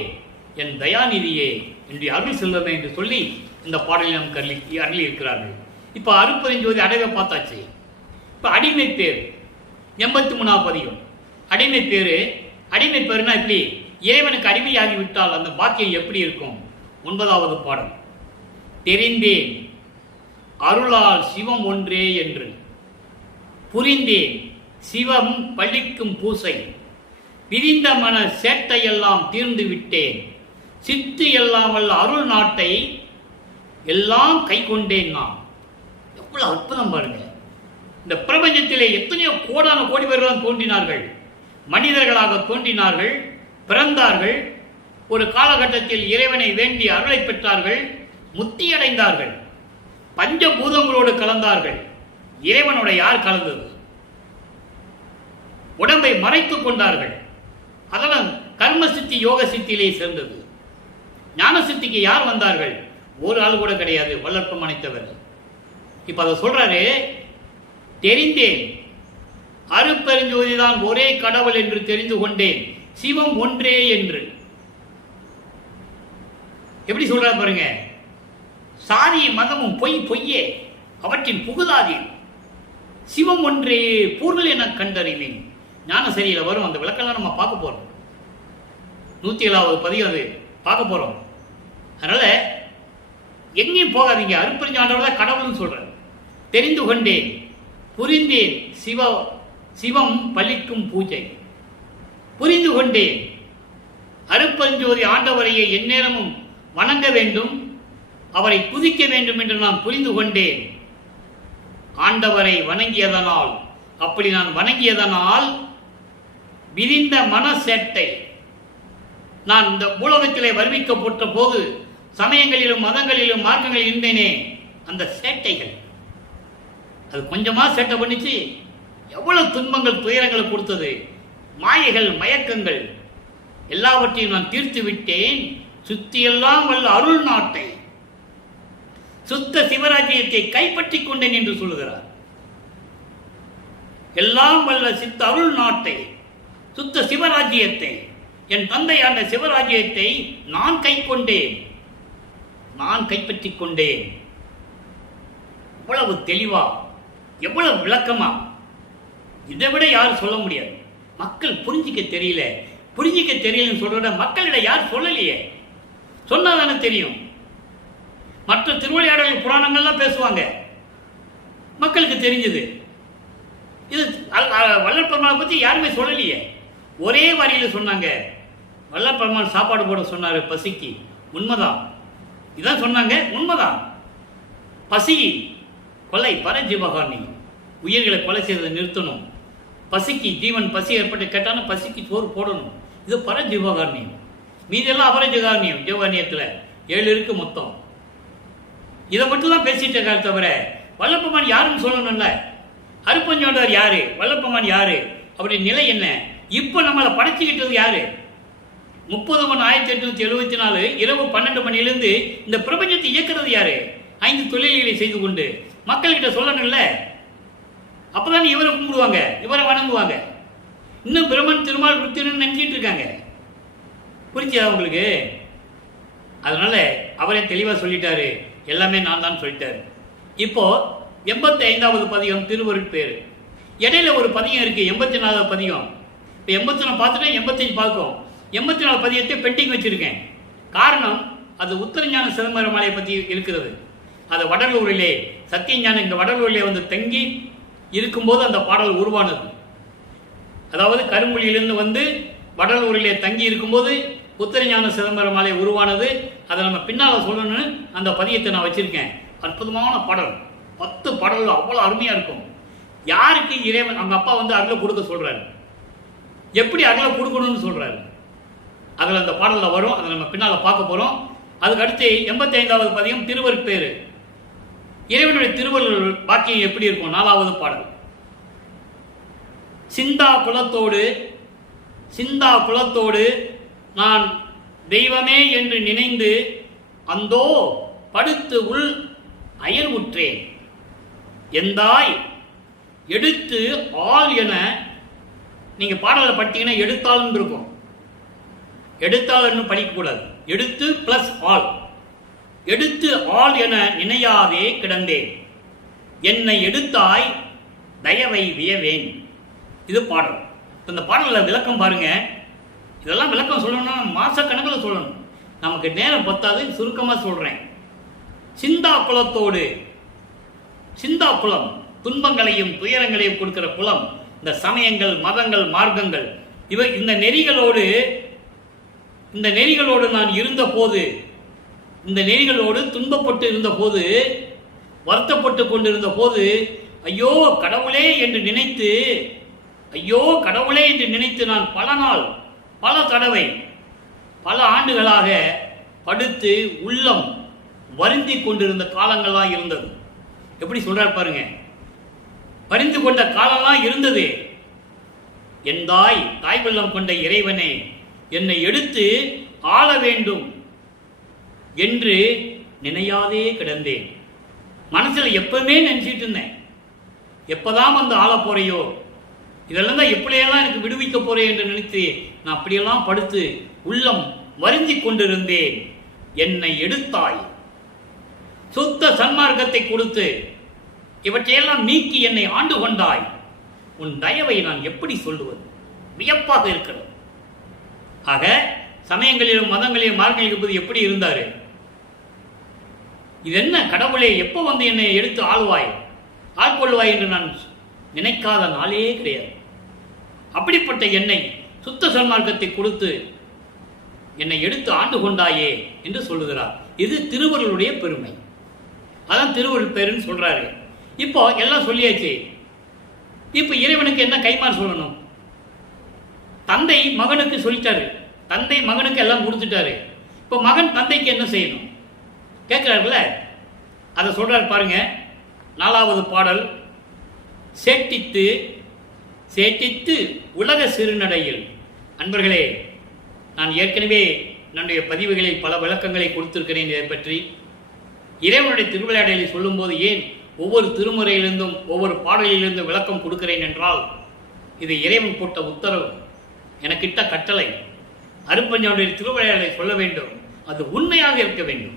என் தயாநிதியே, என்று அருள் செல்வமே என்று சொல்லி இந்த பாடலில் நமக்கு அருளி இருக்கிறார்கள். இப்போ அருட்பெருஞ்சோதி அடைவை பார்த்தாச்சு. இப்போ அடிமை பேர் 83வது பதிகம். அடிமை பேரு. அடிமை பேருனா எப்படி? இறைவனுக்கு அடிமையாகிவிட்டால் அந்த பாக்கியம் எப்படி இருக்கும்? 9வது பாடல். தெரிந்தேன் அருளால் சிவம் ஒன்றே என்று, புரிந்தேன் சிவம் பள்ளிக்கும் பூசை, விரிந்த மன சேட்டையெல்லாம் தீர்ந்து விட்டேன், சித்து எல்லாமல் அருள் நாட்டை எல்லாம் கை கொண்டேன் நான். எவ்வளவு அற்புதம் பாருங்க. இந்த பிரபஞ்சத்திலே எத்தனையோ கோடான கோடி பேர்கள் தோன்றினார்கள், மனிதர்களாக தோன்றினார்கள், பிறந்தார்கள். ஒரு காலகட்டத்தில் இறைவனை வேண்டி அருளை பெற்றார்கள், முத்தியடைந்தார்கள், பஞ்சபூதங்களோடு கலந்தார்கள். இறைவனோட யார் கலந்தது? உடம்பை மறைத்துக் கொண்டார்கள். அதனால் கர்ம சித்தி யோக சித்தியிலே சேர்ந்தது. ஞான சித்திக்கு யார் வந்தார்கள்? ஒரு ஆள் கூட கிடையாது, வல்லற்பெருமானை தவிர. இப்ப அதை சொல்றாரு, தெரிந்தேன் அருட்பெருஞ்சோதிதான் ஒரே கடவுள் என்று தெரிந்து கொண்டேன், சிவம் ஒன்றே என்று. எப்படி சொல்ற பாருங்க. சாதி மதமும் பொய்யே, அவற்றின் புகுதாதி, சிவம் ஒன்றே பொருள் என கண்டறிவேன். ஞான சரியில வரும். அந்த விளக்கெல்லாம் நம்ம பார்க்க போறோம். 107வது பதிகம் அது பார்க்க போறோம். அதனால எங்கேயும் போகாதீங்க. அருட்பெருஞ்சாண்டவர் தான் கடவுள்னு சொல்றாரு. தெரிந்து கொண்டேன், புரிந்தேன் சிவம் பலிக்கும் பூஜை. புரிந்து கொண்டேன் அருட்பெருஞ்சோதி ஆண்டவரையே எந்நேரமும் வணங்க வேண்டும், அவரை துதிக்க வேண்டும் என்று நான் புரிந்து கொண்டேன். ஆண்டவரை வணங்கியதனால், அப்படி நான் வணங்கியதனால் விரிந்த மனசேட்டை, நான் இந்த உலகத்திலே வருவிக்கப்பட்ட போது சமயங்களிலும் மதங்களிலும் மார்க்கங்களில் இருந்தேனே, அந்த சேட்டைகள் அது கொஞ்சமா சேட்டை பண்ணிச்சு. எவ்வளவு துன்பங்கள் துயரங்களை கொடுத்தது. மாயைகள் மயக்கங்கள் எல்லாவற்றையும் நான் தீர்த்து விட்டேன், சுத்தியெல்லாம் வல்ல அருள் நாட்டை, சுத்த சிவராஜ்யத்தை கைப்பற்றி கொண்டேன் என்று சொல்லுகிறார். எல்லாம் வல்ல சித்த அருள் நாட்டை, சுத்த சிவராஜ்யத்தை, என் தந்தையான சிவராஜ்யத்தை நான் கை கொண்டேன், நான் கைப்பற்றி கொண்டேன். எவ்வளவு தெளிவா, எவ்வளவு விளக்கமா, இதை விட யாரும் சொல்ல முடியாது. மக்கள் புரிஞ்சிக்க தெரியல, புரிஞ்சிக்க தெரியலன்னு சொல்றத மக்களிடம் யார் சொல்லலையே, சொன்னாதானே தெரியும். மற்ற திருவிளையாடல் புராணங்கள்லாம் பேசுவாங்க, மக்களுக்கு தெரிஞ்சது. இது வள்ளல் பெருமாளை பற்றி யாருமே சொல்லலையே, ஒரே வரியில் சொன்னாங்க. வள்ளல் பெருமாள் சாப்பாடு போட சொன்னார் பசிக்கு, உண்மைதான். இதான் சொன்னாங்க, உண்மைதான். பசி கொலை பரஜீவகாரணி, உயிர்களை கொலை செய்வதை நிறுத்தணும். பசிக்கு ஜீவன் பசி ஏற்பட்டு கேட்டாலும் பசிக்கு சோறு போடணும். இது பரஜீவகாரணியம். மீதெல்லாம் அபரஜீவகாரணியம். ஜீவகாரணியத்தில் 7 இருக்கு மொத்தம். இதை மட்டும் தான் பேசிட்டு இருக்காரு தவிர வல்லப்பெருமான் யாருன்னு சொல்லணும்ல. அருப்பஞ்சோண்டவர் யாரு, வல்லப்பெருமான் யாரு, அப்படி நிலை என்ன? இப்போ நம்மளை படைச்சுக்கிட்டது யாரு? 30/1/1874 இரவு 12 மணியிலிருந்து இந்த பிரபஞ்சத்தை இயக்கிறது யாரு? 5 தொழில்களை செய்து கொண்டு மக்கள்கிட்ட சொல்லணும்ல. அப்பதான் இவரை கும்பிடுவாங்க, இவரை வணங்குவாங்க. இன்னும் பிரம்மன் திருமால் ருத்திரன் நினைச்சிட்டு இருக்காங்க. புரிஞ்சா உங்களுக்கு? அதனால அவரே தெளிவாக சொல்லிட்டாரு, எல்லாமே நான் தான் சொல்லிட்டாரு. இப்போ 85வது பதிகம் திருவருட்பேரு. இடையில ஒரு பதிகம் இருக்கு, 84வது பதிகம். இப்போ 84 பார்த்துட்டு 85 பார்க்கும். 84 பதிகத்தை பெண்டிங் வச்சிருக்கேன். காரணம், அது உத்தரஞான சிதம்பரமலையை பற்றி இருக்கிறது. அது வடலூரிலே சத்தியஞானம் இங்கே வடலூரிலே வந்து தங்கி இருக்கும்போது அந்த பாடல் உருவானது. அதாவது கருமொழியிலிருந்து வந்து வடலூரிலே தங்கி இருக்கும்போது உத்தரஞான சிதம்பரமலை உருவானது. அதை நம்ம பின்னால் சொல்லணும்னு அந்த பதியத்தை நான் வச்சிருக்கேன். அற்புதமான பாடல், 10 பாடல்கள் அவ்வளோ அருமையாக இருக்கும். யாருக்கு இறைவன் அவங்க அப்பா வந்து அருளை கொடுக்க சொல்கிறாரு, எப்படி அருளை கொடுக்கணும்னு சொல்கிறாரு, அதில் அந்த பாடலில் வரும். அதை நம்ம பின்னால் பார்க்க போகிறோம். அதுக்கு அடுத்து 85வது பதியம் திருவருட்பேரு. இறைவனுடைய திருவள்ளுவர் வாக்கியம் எப்படி இருக்கும்? 4வது பாடல். சிந்தா குலத்தோடு நான் தெய்வமே என்று நினைந்து அந்தோ படுத்து உள் அயல் உற்றேன், எந்தாய் எடுத்து ஆள் என. நீங்க பாடலை படித்தீங்கன்னா எடுத்தாள்னு இருக்கும். எடுத்தாள்னு படிக்கக்கூடாது, எடுத்து பிளஸ் ஆள். எடுத்து ஆள் என நினையாவே கிடந்தேன், என்னை எடுத்தாய் தயவை வியவேன். இது பாடல். இந்த பாடலில் விளக்கம் பாருங்க. இதெல்லாம் விளக்கம் சொல்லணும்னா மாசக்கணக்கில் சொல்லணும், நமக்கு நேரம் பத்தாது. சுருக்கமாக சொல்றேன். சிந்தா குலத்தோடு, சிந்தா குலம் துன்பங்களையும் துயரங்களையும் கொடுக்கிற குலம். இந்த சமயங்கள், மதங்கள், மார்க்கங்கள், இவை இந்த நெறிகளோடு நான் இருந்த போது, இந்த நெறிகளோடு துன்பப்பட்டு இருந்த போது, வருத்தப்பட்டு கொண்டிருந்த போது, ஐயோ கடவுளே என்று நினைத்து நான் பல நாள், பல தடவை, பல ஆண்டுகளாக படுத்து உள்ளம் வருந்தி கொண்டிருந்த காலங்கள்லாம் இருந்தது. எப்படி சொல்றார் பாருங்க, பரிந்து கொண்ட காலம்லாம் இருந்தது. என் தாய் வெள்ளம் கொண்ட இறைவனே, என்னை எடுத்து ஆள வேண்டும் என்று நினையாதே கிடந்தேன். மனசுல எப்பவுமே நினைச்சிட்டு இருந்தேன், எப்பதான் வந்து ஆள போறையோ, இதெல்லாம் தான் எப்படியெல்லாம் எனக்கு விடுவிக்க போறேன் என்று நினைத்து நான் அப்படியெல்லாம் படுத்து உள்ளம் வருந்தி கொண்டிருந்தேன். என்னை எடுத்தாய், சுத்த சன்மார்க்கத்தை கொடுத்து இவற்றையெல்லாம் நீக்கி என்னை ஆண்டு கொண்டாய். உன் தயவை நான் எப்படி சொல்லுவது? வியப்பாக இருக்கிறது. ஆக சமயங்களிலும் மதங்களிலும் மார்க்கங்களில் இருப்பது எப்படி இருந்தாரு? இது என்ன கடவுளே, எப்போ வந்து என்னை எடுத்து ஆள்கொள்வாய் என்று நான் நினைக்காத நாளே கிடையாது. அப்படிப்பட்ட என்னை சுத்த சன்மார்க்கத்தை கொடுத்து என்னை எடுத்து ஆண்டு கொண்டாயே என்று சொல்லுகிறார். இது திருவருளுடைய பெருமை. அதான் திருவருள் பேருன்னு சொல்றாரு. இப்போ எல்லாம் சொல்லியாச்சு. இப்போ இறைவனுக்கு என்ன கைமாறு சொல்லணும்? தந்தை மகனுக்கு சொல்லிட்டாரு, தந்தை மகனுக்கு எல்லாம் கொடுத்துட்டாரு. இப்போ மகன் தந்தைக்கு என்ன செய்யணும் கேட்கிறார்கள, அதை சொல்றாரு பாருங்க. 4வது பாடல். சேட்டித்து உலக சிறுநடையில். அன்பர்களே, நான் ஏற்கனவே என்னுடைய பதிவுகளில் பல விளக்கங்களை கொடுத்திருக்கிறேன். இதை பற்றி இறைவனுடைய திருவிளையாடலை சொல்லும்போது ஏன் ஒவ்வொரு திருமுறையிலிருந்தும் ஒவ்வொரு பாடலிலிருந்தும் விளக்கம் கொடுக்கிறேன் என்றால், இது இறைவன் போட்ட உத்தரவு, எனக்கிட்ட கட்டளை. அருட்பஞ்சானுடைய திருவிளையாடலை சொல்ல வேண்டும், அது உண்மையாக இருக்க வேண்டும்,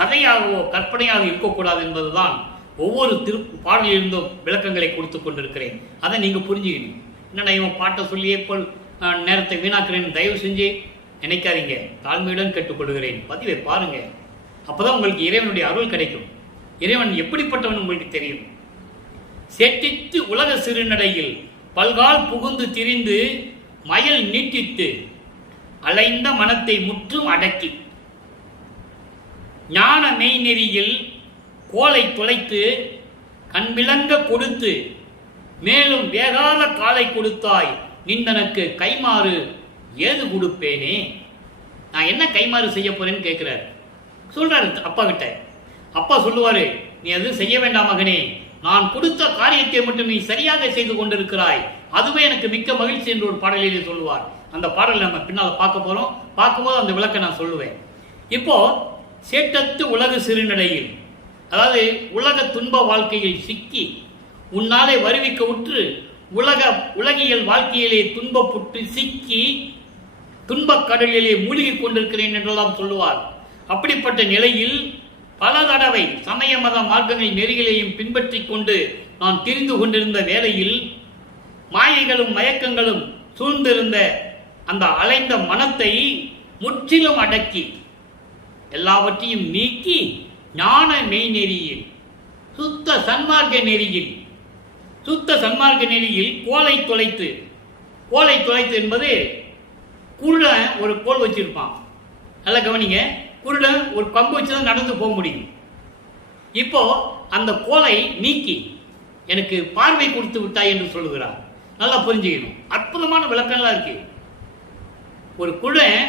கதையாகவோ கற்பனையாக இருக்கக்கூடாது என்பதுதான் ஒவ்வொரு பாடலிலிருந்தும் விளக்கங்களை கொடுத்து கொண்டிருக்கிறேன். அதை நீங்கள் புரிஞ்சுக்கணும். என்னடா இவன் பாட்டை சொல்லியே போல் நேரத்தை வீணாக்குறேன் தயவு செஞ்சு நினைக்காதீங்க. தாழ்மையுடன் கேட்டுக்கொள்கிறேன், பதிவை பாருங்க. அப்போதான் உங்களுக்கு இறைவனுடைய அருள் கிடைக்கும். இறைவன் எப்படிப்பட்டவன் உங்களுக்கு தெரியும். செட்டித்து உலக சிறுநடையில் பல்கால் புகுந்து திரிந்து மயல் நீட்டித்து அலைந்த மனத்தை முற்றும் அடக்கி ஞான மெய்நெறியில் கோலை தொலைத்து கண்விளங்க கொடுத்து மேலும் வேகாத காலை கொடுத்தாய் நின்றனக்கு கைமாறு ஏது கொடுப்பேனே. நான் என்ன கைமாறு செய்ய போறேன்னு கேட்கிறார். சொல்றாரு அப்பா கிட்ட. அப்பா சொல்லுவாரு, நீ அது செய்ய வேண்டாம் மகனே, நான் கொடுத்த காரியத்தை மட்டும் நீ சரியாக செய்து கொண்டிருக்கிறாய், அதுவே எனக்கு மிக்க மகிழ்ச்சி என்று ஒரு பாடலிலே சொல்லுவார். அந்த பாடல் நம்ம பின்னால் பார்க்க போறோம். பார்க்கும்போது அந்த விளக்க நான் சொல்லுவேன். இப்போ சேட்டத்து உலக சிறுநடையில், அதாவது உலக துன்ப வாழ்க்கையில் சிக்கி உன்னாலே வருவிக்க உற்று உலகியல் வாழ்க்கையிலே துன்பப்புற்று சிக்கி துன்பக் கடலிலே மூழ்கி கொண்டிருக்கிறேன் என்றெல்லாம் சொல்லுவார். அப்படிப்பட்ட நிலையில் பல தடவை சமய மத மார்க்கங்கள் நெறிகளையும் பின்பற்றி கொண்டு நான் திரிந்து கொண்டிருந்த வேளையில் மாயைகளும் மயக்கங்களும் சூழ்ந்திருந்த அந்த அலைந்த மனத்தை முற்றிலும் அடக்கி எல்லாவற்றையும் நீக்கி ஞான மெய்நெறியில் சுத்த சன்மார்க்க நெறியில் கோலை தொலைத்து என்பது குருடன் ஒரு கோல் வச்சிருப்பான். நல்லா கவனிங்க, குருடன் ஒரு கம்பு வச்சுதான் நடந்து போக முடியும். இப்போ அந்த கோலை நீக்கி எனக்கு பார்வை கொடுத்து விட்டாய் என்று சொல்லுகிறார். நல்லா புரிஞ்சுக்கணும். அற்புதமான விளக்கம்லாம் இருக்கு. ஒரு குருடன்,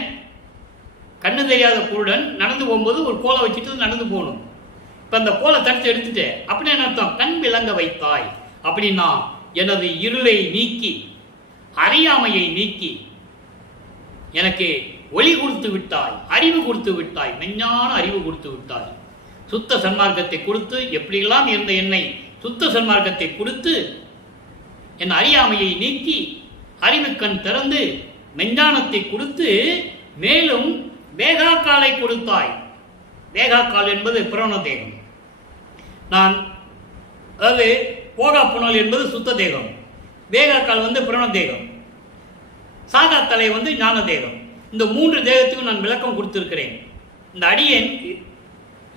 கண்ணு தெரியாத குருடன் நடந்து போகும்போது ஒரு கோலை வச்சுட்டு நடந்து போகணும். இப்ப அந்த கோலை தடுத்து எடுத்துட்டு அப்படின்னு என்ன அர்த்தம்? கண் விளங்க வைத்தாய் அப்படின்னா எனது இருளை நீக்கி அறியாமையை நீக்கி எனக்கு ஒளி கொடுத்து விட்டாய், அறிவு கொடுத்து விட்டாய், மெஞ்ஞான அறிவு கொடுத்து விட்டாய். சுத்த சன்மார்க்கத்தை கொடுத்து, எப்படியெல்லாம் இருந்த என்னை சுத்த சன்மார்க்கத்தை கொடுத்து என் அறியாமையை நீக்கி அறிவு கண் திறந்து மெஞ்ஞானத்தை கொடுத்து மேலும் வேகாக்காலை கொடுத்தாய். வேகாக்கால் என்பது பிரண தேகம். நான் அதாவது போகா புனல் என்பது சுத்த தேகம், வேகாக்கால் பிரண தேகம், சாகா தலை ஞான தேகம். இந்த 3 தேகத்துக்கும் நான் விளக்கம் கொடுத்திருக்கிறேன். இந்த அடியேன்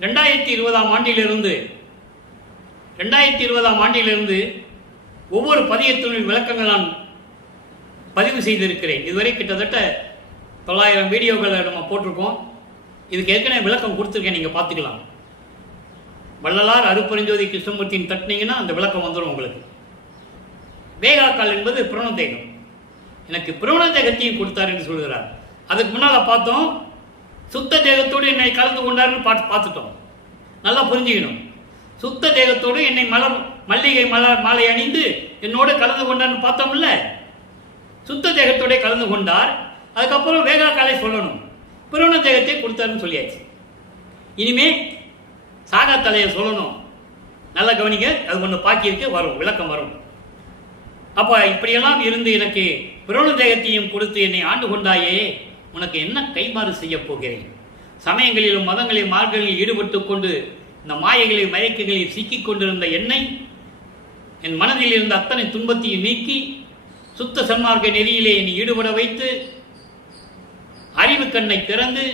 2020ஆம் ஆண்டிலிருந்து ஒவ்வொரு பதியத்தினுடைய விளக்கங்கள் நான் பதிவு செய்திருக்கிறேன். இதுவரை கிட்டத்தட்ட 900 வீடியோக்களை நம்ம போட்டிருக்கோம். இதுக்கு ஏற்கனவே விளக்கம் கொடுத்துருக்கேன், நீங்கள் பார்த்துக்கலாம். வள்ளலார் அருப்பெருஞ்சோதி கிருஷ்ணமூர்த்தியின் தட்டினீங்கன்னா அந்த விளக்கம் வந்துடும் உங்களுக்கு. வேகாக்கால் என்பது பிரண தேகம். எனக்கு பிரண தேகத்தையும் கொடுத்தார் என்று சொல்கிறார். அதுக்கு முன்னால் பார்த்தோம், சுத்த தேகத்தோடு என்னை கலந்து கொண்டாருன்னு பார்த்துட்டோம். நல்லா புரிஞ்சுக்கணும். சுத்த தேகத்தோடு என்னை மல்லிகை மாலை அணிந்து என்னோடு கலந்து கொண்டார்னு பார்த்தோம்ல. சுத்த தேகத்தோட கலந்து கொண்டார். அதுக்கப்புறம் வேகாக்காலை சொல்லணும், பிரண தேகத்தை கொடுத்தாருன்னு சொல்லியாச்சு. இனிமே சாகா தலையை சொல்லணும். நல்லா கவனிங்க, அது ஒன்று பாக்கியிருக்கு, வரும் விளக்கம் வரும். அப்போ இப்படியெல்லாம் இருந்து எனக்கு பிரண தேகத்தையும் கொடுத்து என்னை ஆண்டு கொண்டாயே, உனக்கு என்ன கைமாறு செய்ய போகிறேன்? சமயங்களிலும் மதங்களிலும் மார்க்கங்களில் ஈடுபட்டு கொண்டு இந்த மாயைகளையும் மயக்கங்களில் சிக்கிக் கொண்டிருந்த என்னை, என் மனதில் இருந்த அத்தனை துன்பத்தையும் நீக்கி சுத்த சன்மார்க்க நெறியிலே என்னை ஈடுபட வைத்து அறிவு கண்ணை திறந்து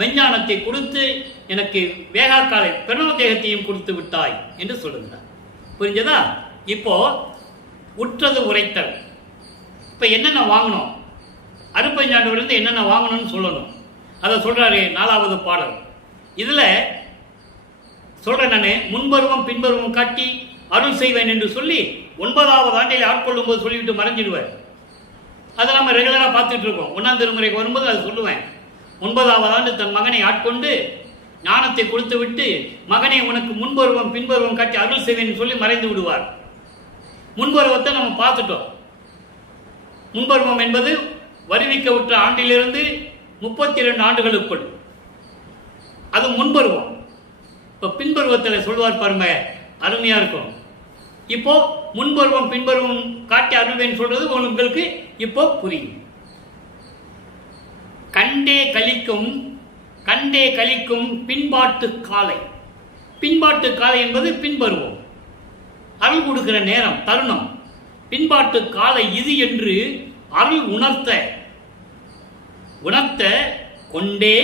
மெஞ்ஞானத்தை கொடுத்து எனக்கு வேகாக்காலை பிரணவ தேகத்தையும் கொடுத்து விட்டாய் என்று சொல்லுகிறார். புரிஞ்சதா? இப்போ உற்றது உரைத்தல். இப்போ என்னென்ன வாங்கணும், அருட்பஞ்சாண்டவரிலிருந்து என்னென்ன வாங்கணும்னு சொல்லணும். அதை சொல்றாரு 4வது பாடல். இதில் சொல்றேன் நான், முன்பருவம் பின்பருவம் காட்டி அருள் செய்வேன் என்று சொல்லி 9வது ஆண்டில் ஆட்கொள்ளும் போது சொல்லிவிட்டு மறைஞ்சிடுவார். அதை நம்ம ரெகுலராக பார்த்துட்டு இருக்கோம். 1ஆம் திருமுறைக்கு வரும்போது அதை சொல்லுவேன். 9வது ஆண்டு தன் மகனை ஆட்கொண்டு ஞானத்தை கொடுத்து விட்டு, மகனை உனக்கு முன்பருவம் பின்பருவம் காட்டி அருள் செய்வேன் சொல்லி மறைந்து விடுவார். முன்பருவத்தை நம்ம பார்த்துட்டோம். முன்பருவம் என்பது வருவிக்க விட்ட ஆண்டிலிருந்து 32 ஆண்டுகளுக்குள், அது முன்பருவம். இப்போ பின்பருவத்தில் சொல்வார் பாருங்க, அருமையா இருக்கும். இப்போ முன்பருவம் பின்பருவம் காட்டி அருள்வேன் சொல்றது உங்களுக்கு இப்போ புரியும். கண்டே கழிக்கும் பின்பாட்டு காலை. பின்பாட்டு காலை என்பது பின்பருவம், அருள் கொடுக்கிற நேரம், தருணம். பின்பாட்டு காலை இது என்று அருள் உணர்த்த கொண்டே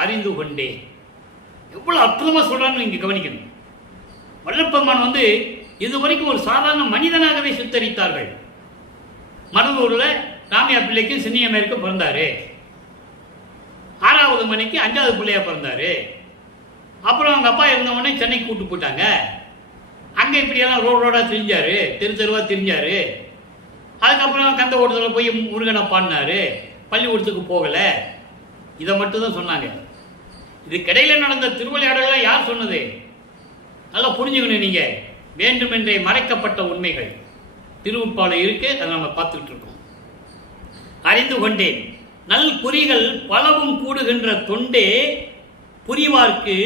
அறிந்து கொண்டே. எவ்வளவு அற்புதமா சொல்றான்னு நீங்க கவனிக்கணும். வல்லப்பெருமான் இதுவரைக்கும் ஒரு சாதாரண மனிதனாகவே சித்தரித்தார்கள். மருதூர்ல ராமையா பிள்ளைக்கு சின்னியமேற்கு பிறந்தாரு. 6வது மணிக்கு 5வது பிள்ளையா பிறந்தாரு. அப்புறம் அவங்க அப்பா இருந்தவொடனே சென்னைக்கு கூட்டு போயிட்டாங்க. அங்கே இப்படியெல்லாம் ரோடா திரிஞ்சாரு, தெருவா திரிஞ்சாரு. அதுக்கப்புறம் கந்த ஓட்டத்தில் போய் முருகனை பாடினாரு, பள்ளிக்கூடத்துக்கு போகல. இதை மட்டும் தான் சொன்னாங்க. இதுக்கிடையில நடந்த திருவிளையாடல்களை யார் சொன்னது? நல்லா புரிஞ்சுக்கணும் நீங்க. வேண்டுமென்றே மறைக்கப்பட்ட உண்மைகள் திருவுட்பால இருக்கு, அதை நம்ம பார்த்துக்கிட்டு இருக்கோம். அறிந்து கொண்டேன் நல் குறிகள் பலவும் கூடுகின்ற தொண்டே புரிவார்க்கு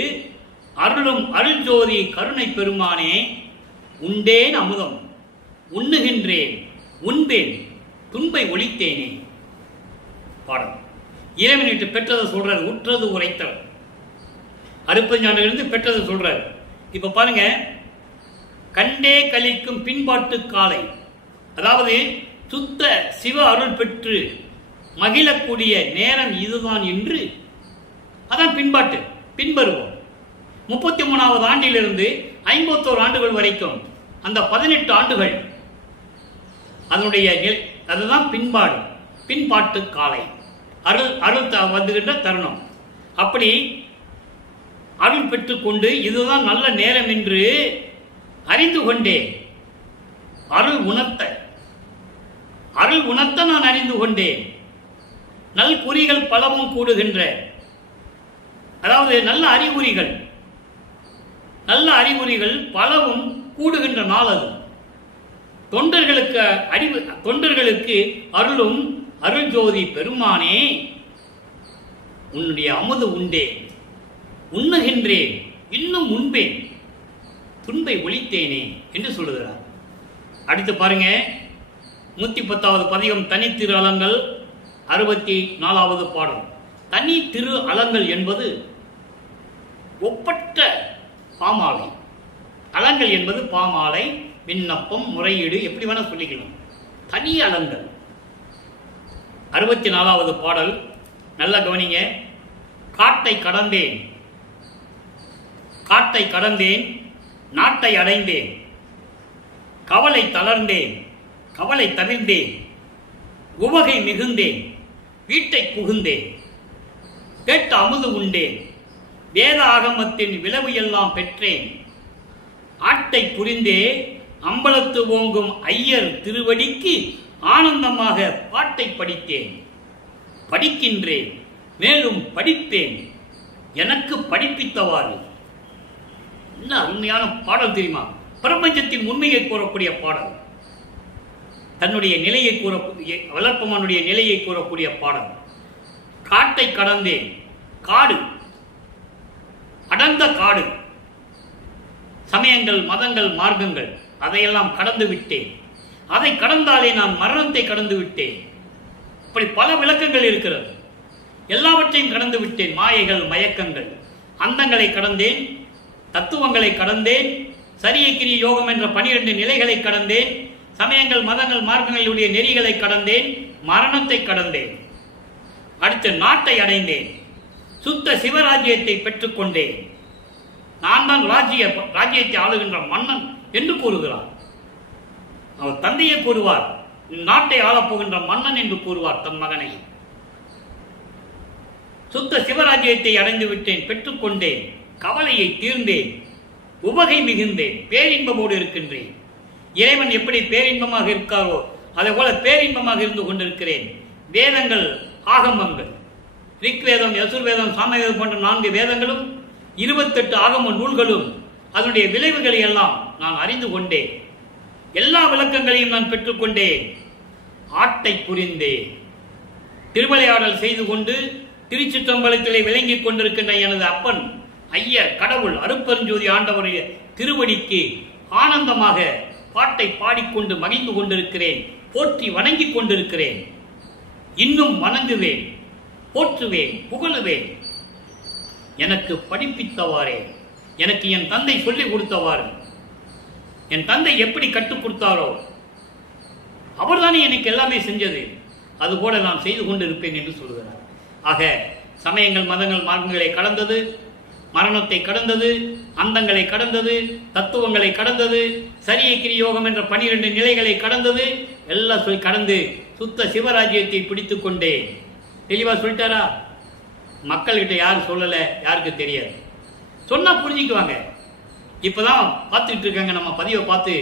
அருளும் அருள் ஜோதி கருணை பெருமானே உண்டேன் அமுதம் உண்ணுகின்றேன் உண்பேன் துன்பை ஒழித்தேனே. பாடம் இறைவனிட்டு பெற்றதை சொல்றாரு, உற்றது உரைத்தல். 60 ஆண்டுகளிலிருந்து பெற்றதை சொல்றாரு. இப்ப பாருங்க, கண்டே கழிக்கும் பின்பாட்டு காலை, அதாவது சுத்த சிவ அருள் பெற்று மகிழக்கூடிய நேரம் இதுதான் என்று, அதான் பின்பாட்டு பின்பருவம். 33வது ஆண்டிலிருந்து 51 ஆண்டுகள் வரைக்கும் அந்த 18 ஆண்டுகள் அதுதான் பின்பாடு, பின்பாட்டு காலை, அருள் வந்துகின்ற தருணம். அப்படி அருள் பெற்றுக்கொண்டு இதுதான் நல்ல நேரம் என்று அறிந்து கொண்டேன். அருள் உணர்த்த நான் அறிந்து கொண்டேன். நல் குறிகள் பலவும் கூடுகின்ற, அதாவது நல்ல அறிகுறிகள் பலவும் கூடுகின்ற நாள் அது. தொண்டர்களுக்கு அருளும் அருள் ஜோதி பெருமானே உன்னுடைய அமுது உண்டே, உண்ணுகின்றேன் இன்னும் உண்பேன் துன்பை ஒழித்தேனே என்று சொல்லுகிறார். அடுத்து பாருங்க, 110வது பதிகம் தனி திரு அலங்கள், 64வது பாடம். தனி திரு அலங்கள் என்பது ஒப்பற்ற பாமாலை. அலங்கள் என்பது பாமாலை, விண்ணப்பம், முறையீடு, எப்படி வேணா சொல்லிக்கலாம். தனி அலங்கள். 64வது பாடல் நல்ல கவனிங்க. காட்டை கடந்தேன் நாட்டை அடைந்தேன், கவலை தவிர்ந்தேன், உவகை மிகுந்தேன், வீட்டை புகுந்தேன், கேட்ட அமுது உண்டேன், வேத ஆகமத்தின் விளைவு எல்லாம் பெற்றேன், ஆட்டை புரிந்தே அம்பலத்து ஓங்கும் ஐயர் திருவடிக்கு ஆனந்தமாக பாட்டை படிக்கின்றேன் மேலும் படிப்பேன் எனக்கு படிப்பித்தவாறு. என்ன அருமையான பாடல் தெரியுமா? பிரபஞ்சத்தின் உண்மையை கூறக்கூடிய பாடல், தன்னுடைய நிலையை வளர்ப்பமானுடைய நிலையை கூறக்கூடிய பாடல். காட்டை கடந்தேன், காடு, அடர்ந்த காடு, சமயங்கள், மதங்கள், மார்க்கங்கள், அதையெல்லாம் கடந்து விட்டேன். அதை கடந்தாலே நான் மரணத்தை கடந்து விட்டேன். இப்படி பல விளக்கங்கள் இருக்கிறது. எல்லாவற்றையும் கடந்து விட்டேன். மாயைகள், மயக்கங்கள், அந்தங்களை கடந்தேன், தத்துவங்களை கடந்தேன், சரிய கிரிய யோகம் என்ற 12 நிலைகளை கடந்தேன், சமயங்கள், மதங்கள், மார்க்கங்களுடைய நெறிகளை கடந்தேன், மரணத்தை கடந்தேன். அடுத்து நாட்டை அடைந்தேன், சுத்த சிவராஜ்யத்தை பெற்றுக்கொண்டேன். நான் தான் ராஜ்யத்தை ஆளுகின்ற மன்னன் என்று கூறுகிறார். அவர் தந்தையை கூறுவார், நாட்டை ஆளப்போகின்ற மன்னன் என்று கூறுவார் தன் மகனை. சுத்த சிவராஜ்யத்தை அடைந்து விட்டேன், பெற்றுக்கொண்டேன், கவலையை தீர்ந்தேன், உவகை மிகுந்தேன், பேரின்பமோடு இருக்கின்றேன். இறைவன் எப்படி பேரின்பமாக இருக்காரோ அதே போல பேரின்பமாக இருந்து கொண்டிருக்கிறேன். வேதங்கள், ஆகமங்கள், ரிக்வேதம், யசுர்வேதம், சாமவேதம் போன்ற 4 வேதங்களும் 28 ஆகம நூல்களும் அதனுடைய விளைவுகளை எல்லாம் நான் அறிந்து கொண்டேன். எல்லா விளக்கங்களையும் நான் பெற்றுக்கொண்டேன். ஆட்டை புரிந்தேன். திருவிளையாடல் செய்து கொண்டு திருச்சிற்றம்பலத்திலே விளங்கிக் கொண்டிருக்கின்ற எனது அப்பன் ஐயர் கடவுள் அருட்பெருஞ்சோதி ஆண்டவருடைய திருவடிக்கு ஆனந்தமாக பாட்டை பாடிக்கொண்டு மகிழ்ந்து கொண்டிருக்கிறேன். போற்றி வணங்கிக் கொண்டிருக்கிறேன். இன்னும் வணங்குவேன், போற்றுவேன், புகழுவேன். எனக்கு படிப்பித்தவாறே, எனக்கு என் தந்தை சொல்லிக் கொடுத்தவாறு, என் தந்தை எப்படி கற்றுக் கொடுத்தாரோ அவர்தானே எனக்கு எல்லாமே செஞ்சது, அதுபோல நான் செய்து கொண்டிருப்பேன் என்று சொல்கிறார். ஆக சமயங்கள், மதங்கள், மார்க்கங்களை கடந்தது, மரணத்தை கடந்தது, அந்தங்களை கடந்தது, தத்துவங்களை கடந்தது, சரியை கிரியோகம் என்ற 12 நிலைகளை கடந்தது, எல்லாம் சொல்லி கடந்து சுத்த சிவராஜ்யத்தை பிடித்து கொண்டே. தெளிவாக சொல்லிட்டாரா? மக்கள்கிட்ட யாரும் சொல்லலை, யாருக்கு தெரியாது. சொன்னால் புரிஞ்சுக்குவாங்க. இப்போதான் பார்த்துக்கிட்டு இருக்காங்க, நம்ம பதிவை பார்த்து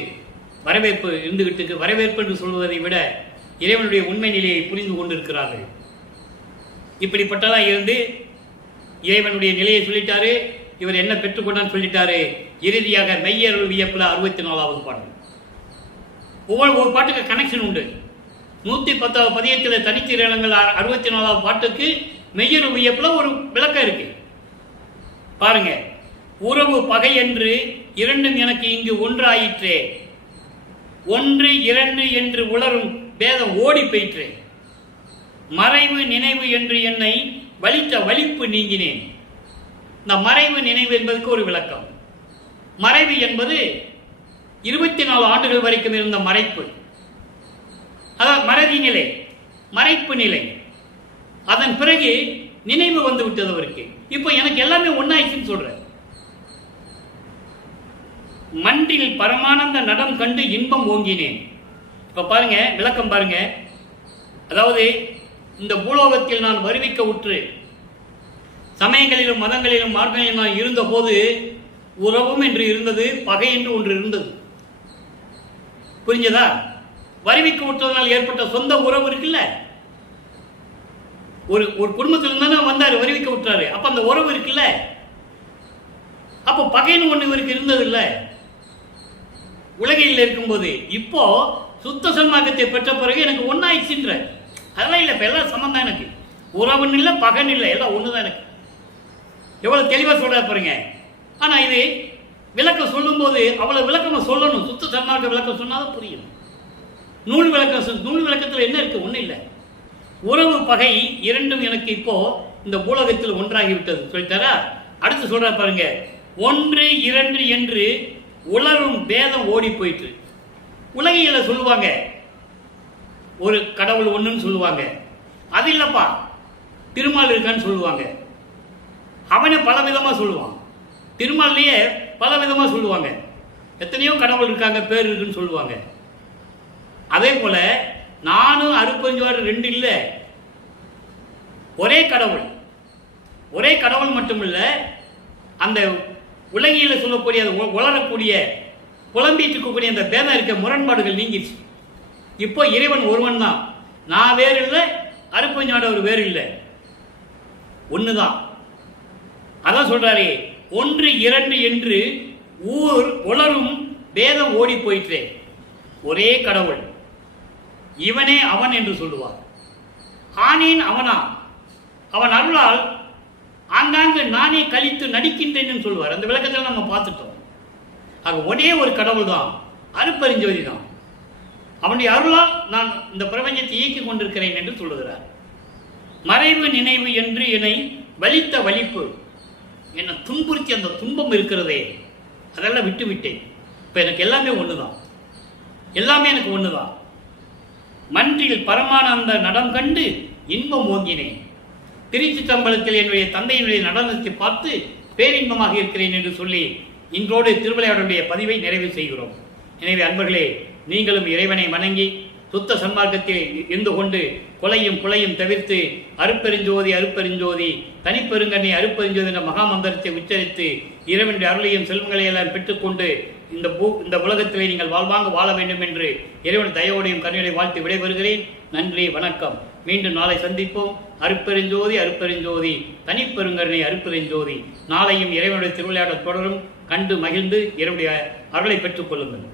வரவேற்பு இருந்துகிட்டு, வரவேற்பு என்று சொல்வதை விட இறைவனுடைய உண்மை நிலையை புரிந்து கொண்டிருக்கிறார்கள். இப்படிப்பட்டதான் இருந்து இறைவனுடைய நிலையை சொல்லிட்டாரு. இவர் என்ன பெற்றுக்கொண்டான்னு சொல்லிட்டாரு. இறுதியாக மெய்யருள் வியப்புல 64வது பாடல். ஒவ்வொரு பாட்டுக்கு கனெக்ஷன் உண்டு. 110வது பதியத்தில் தனித்திரங்கள் 64வது பாட்டுக்கு மெய்யருள் வியப்புல ஒரு விளக்கம் இருக்கு. பாருங்க. உறவு பகை என்று இரண்டும் எனக்கு இங்கு ஒன்றாயிற்றே, 1 2 என்று உளரும் பேதம் ஓடி போயிற்றே, மறைவு நினைவு என்று என்னை வலித்த வலிப்பு நீங்கினேன். இந்த மறைவு நினைவு என்பதற்கு ஒரு விளக்கம். மறைவு என்பது 24 ஆண்டுகள் வரைக்கும் இருந்த மறைப்பு, அதாவது மறதி நிலை, மறைப்பு நிலை. அதன் பிறகு நினைவு வந்து விட்டது அவருக்கு. இப்போ எனக்கு எல்லாமே ஒன்னாயிடுச்சுன்னு சொல்ற. மன்றில் பரமானந்த நடம் கண்டு இன்பம் ஓங்கினேன். இப்ப பாருங்க, விளக்கம் பாருங்க. அதாவது இந்த பூலோகத்தில் நான் வருவிக்க உற்று சமயங்களிலும் மதங்களிலும் மார்க்கங்களிலும் நான் இருந்த போது உறவும் என்று இருந்தது, பகை என்று ஒன்று இருந்தது. புரிஞ்சதா? வருவிக்க உற்றதனால் ஏற்பட்ட சொந்த உறவு இருக்குல்ல, ஒரு குடும்பத்தில் தானே வந்தாரு, வருவிக்க விட்டாரு. அப்ப அந்த உறவு இருக்குல்ல, அப்போ பகைன்னு ஒண்ணு இவருக்கு இருந்தது இல்ல உலகையில் இருக்கும்போது. இப்போ சுத்த சன்மார்க்கத்தை பெற்ற பிறகு எனக்கு ஒன்னாயிடுச்சுன்ற அதெல்லாம் இல்லை. இப்ப எல்லாம் சமம் தான் எனக்கு. உறவுன்னு இல்லை, பகன் இல்லை, எல்லாம் ஒண்ணுதான் எனக்கு. எவ்வளவு தெளிவா சொல்ற பாருங்க. ஆனா இது விளக்கம் சொல்லும் போது அவ்வளவு விளக்கமா சொல்லணும். சுத்த சன்மார்க்க விளக்கம் சொன்னாதான் புரியும். நூல் விளக்கத்தில் என்ன இருக்கு? ஒண்ணு இல்லை. உறவு பகை இரண்டும் எனக்கு இப்போ இந்த பூலகத்தில் ஒன்றாகிவிட்டது சொல்லிட்டாரா. அடுத்து சொல்ற பாருங்க. 1 2 என்று உலரும் பேதம் ஓடி போயிட்டு. உலகில சொல்லுவாங்க ஒரு கடவுள் ஒண்ணுன்னு சொல்லுவாங்க. அது இல்லப்பா திருமால் இருக்கான்னு சொல்லுவாங்க. அவனை பல விதமா சொல்லுவான். திருமால்லையே பல விதமா சொல்லுவாங்க. எத்தனையோ கடவுள் இருக்காங்க, பேர் இருக்குன்னு சொல்லுவாங்க. அதே போல நானும் அருட்பெருஞ்சோதி 2 இல்லை, ஒரே கடவுள். ஒரே கடவுள் மட்டுமில்ல, அந்த உலகில சொல்லக்கூடிய உளரக்கூடிய புலம்பிட்டு இருக்கக்கூடிய அந்த பேதம் இருக்க முரண்பாடுகள் நீங்கிச்சு. இப்போ இறைவன் ஒருவன் தான். நான் வேறு இல்லை, அருட்பெருஞ்சோதி ஒரு வேறு இல்லை, ஒண்ணுதான். அதான் சொல்றாரு 1 2 என்று ஊர் உளரும் பேதம் ஓடி போயிற்றே. ஒரே கடவுள், இவனே அவன் என்று சொல்லுவார். ஆனேன் அவனா, அவன் அருளால் ஆங்காங்கு நானே கழித்து நடிக்கின்றேன் சொல்லுவார். அந்த விளக்கத்தில் நம்ம பார்த்துட்டோம். ஆக ஒரே ஒரு கடவுள் தான், அருட்பெருஞ்சோதி தான். அவனுடைய அருளால் நான் இந்த பிரபஞ்சத்தை இயக்கிக் கொண்டிருக்கிறேன் என்று சொல்லுகிறார். மறைவு நினைவு என்று என்னை வலித்த வலிப்பு, என்னை துன்புறுத்தி அந்த துன்பம் இருக்கிறதே, அதெல்லாம் விட்டு விட்டேன். இப்ப எனக்கு எல்லாமே ஒண்ணுதான், எல்லாமே எனக்கு ஒண்ணுதான். மன்றில் பரமானந்த நடம் கண்டு இன்பம் ஓங்கினேன். திருச்சிற்றம்பலத்தில் என்னுடைய தந்தையினுடைய நடனத்தை பார்த்து பேரின்பமாக இருக்கிறேன் என்று சொல்லி இன்றோடு திருவிளையாடலுடைய பதிவை நிறைவு செய்கிறோம். எனவே அன்பர்களே, நீங்களும் இறைவனை வணங்கி சுத்த சன்மார்க்கத்தில் இருந்து கொண்டு கொலையும் குலையும் தவிர்த்து அருட்பெருஞ்சோதி அருட்பெருஞ்சோதி தனிப்பெருங்கண்ணை அருட்பெருஞ்சோதி என்ற மகாமந்திரத்தை உச்சரித்து இறைவனுடைய அருளையும் செல்வங்களை எல்லாம் பெற்றுக்கொண்டு இந்த உலகத்திலே நீங்கள் வாழ்வாங்க வாழ வேண்டும் என்று இறைவன் தயவோடையும் கருணையை வாழ்த்து விடைபெறுகிறேன். நன்றி, வணக்கம். மீண்டும் நாளை சந்திப்போம். அருட்பெருஞ்சோதி அருட்பெருஞ்சோதி தனிப்பெருங்கருணை அருட்பெருஞ்சோதி. நாளையும் இறைவனுடைய திருவிளையாடல் தொடரும். கண்டு மகிழ்ந்து இறைவனுடைய அருளை பெற்றுக் கொள்ளுங்கள்.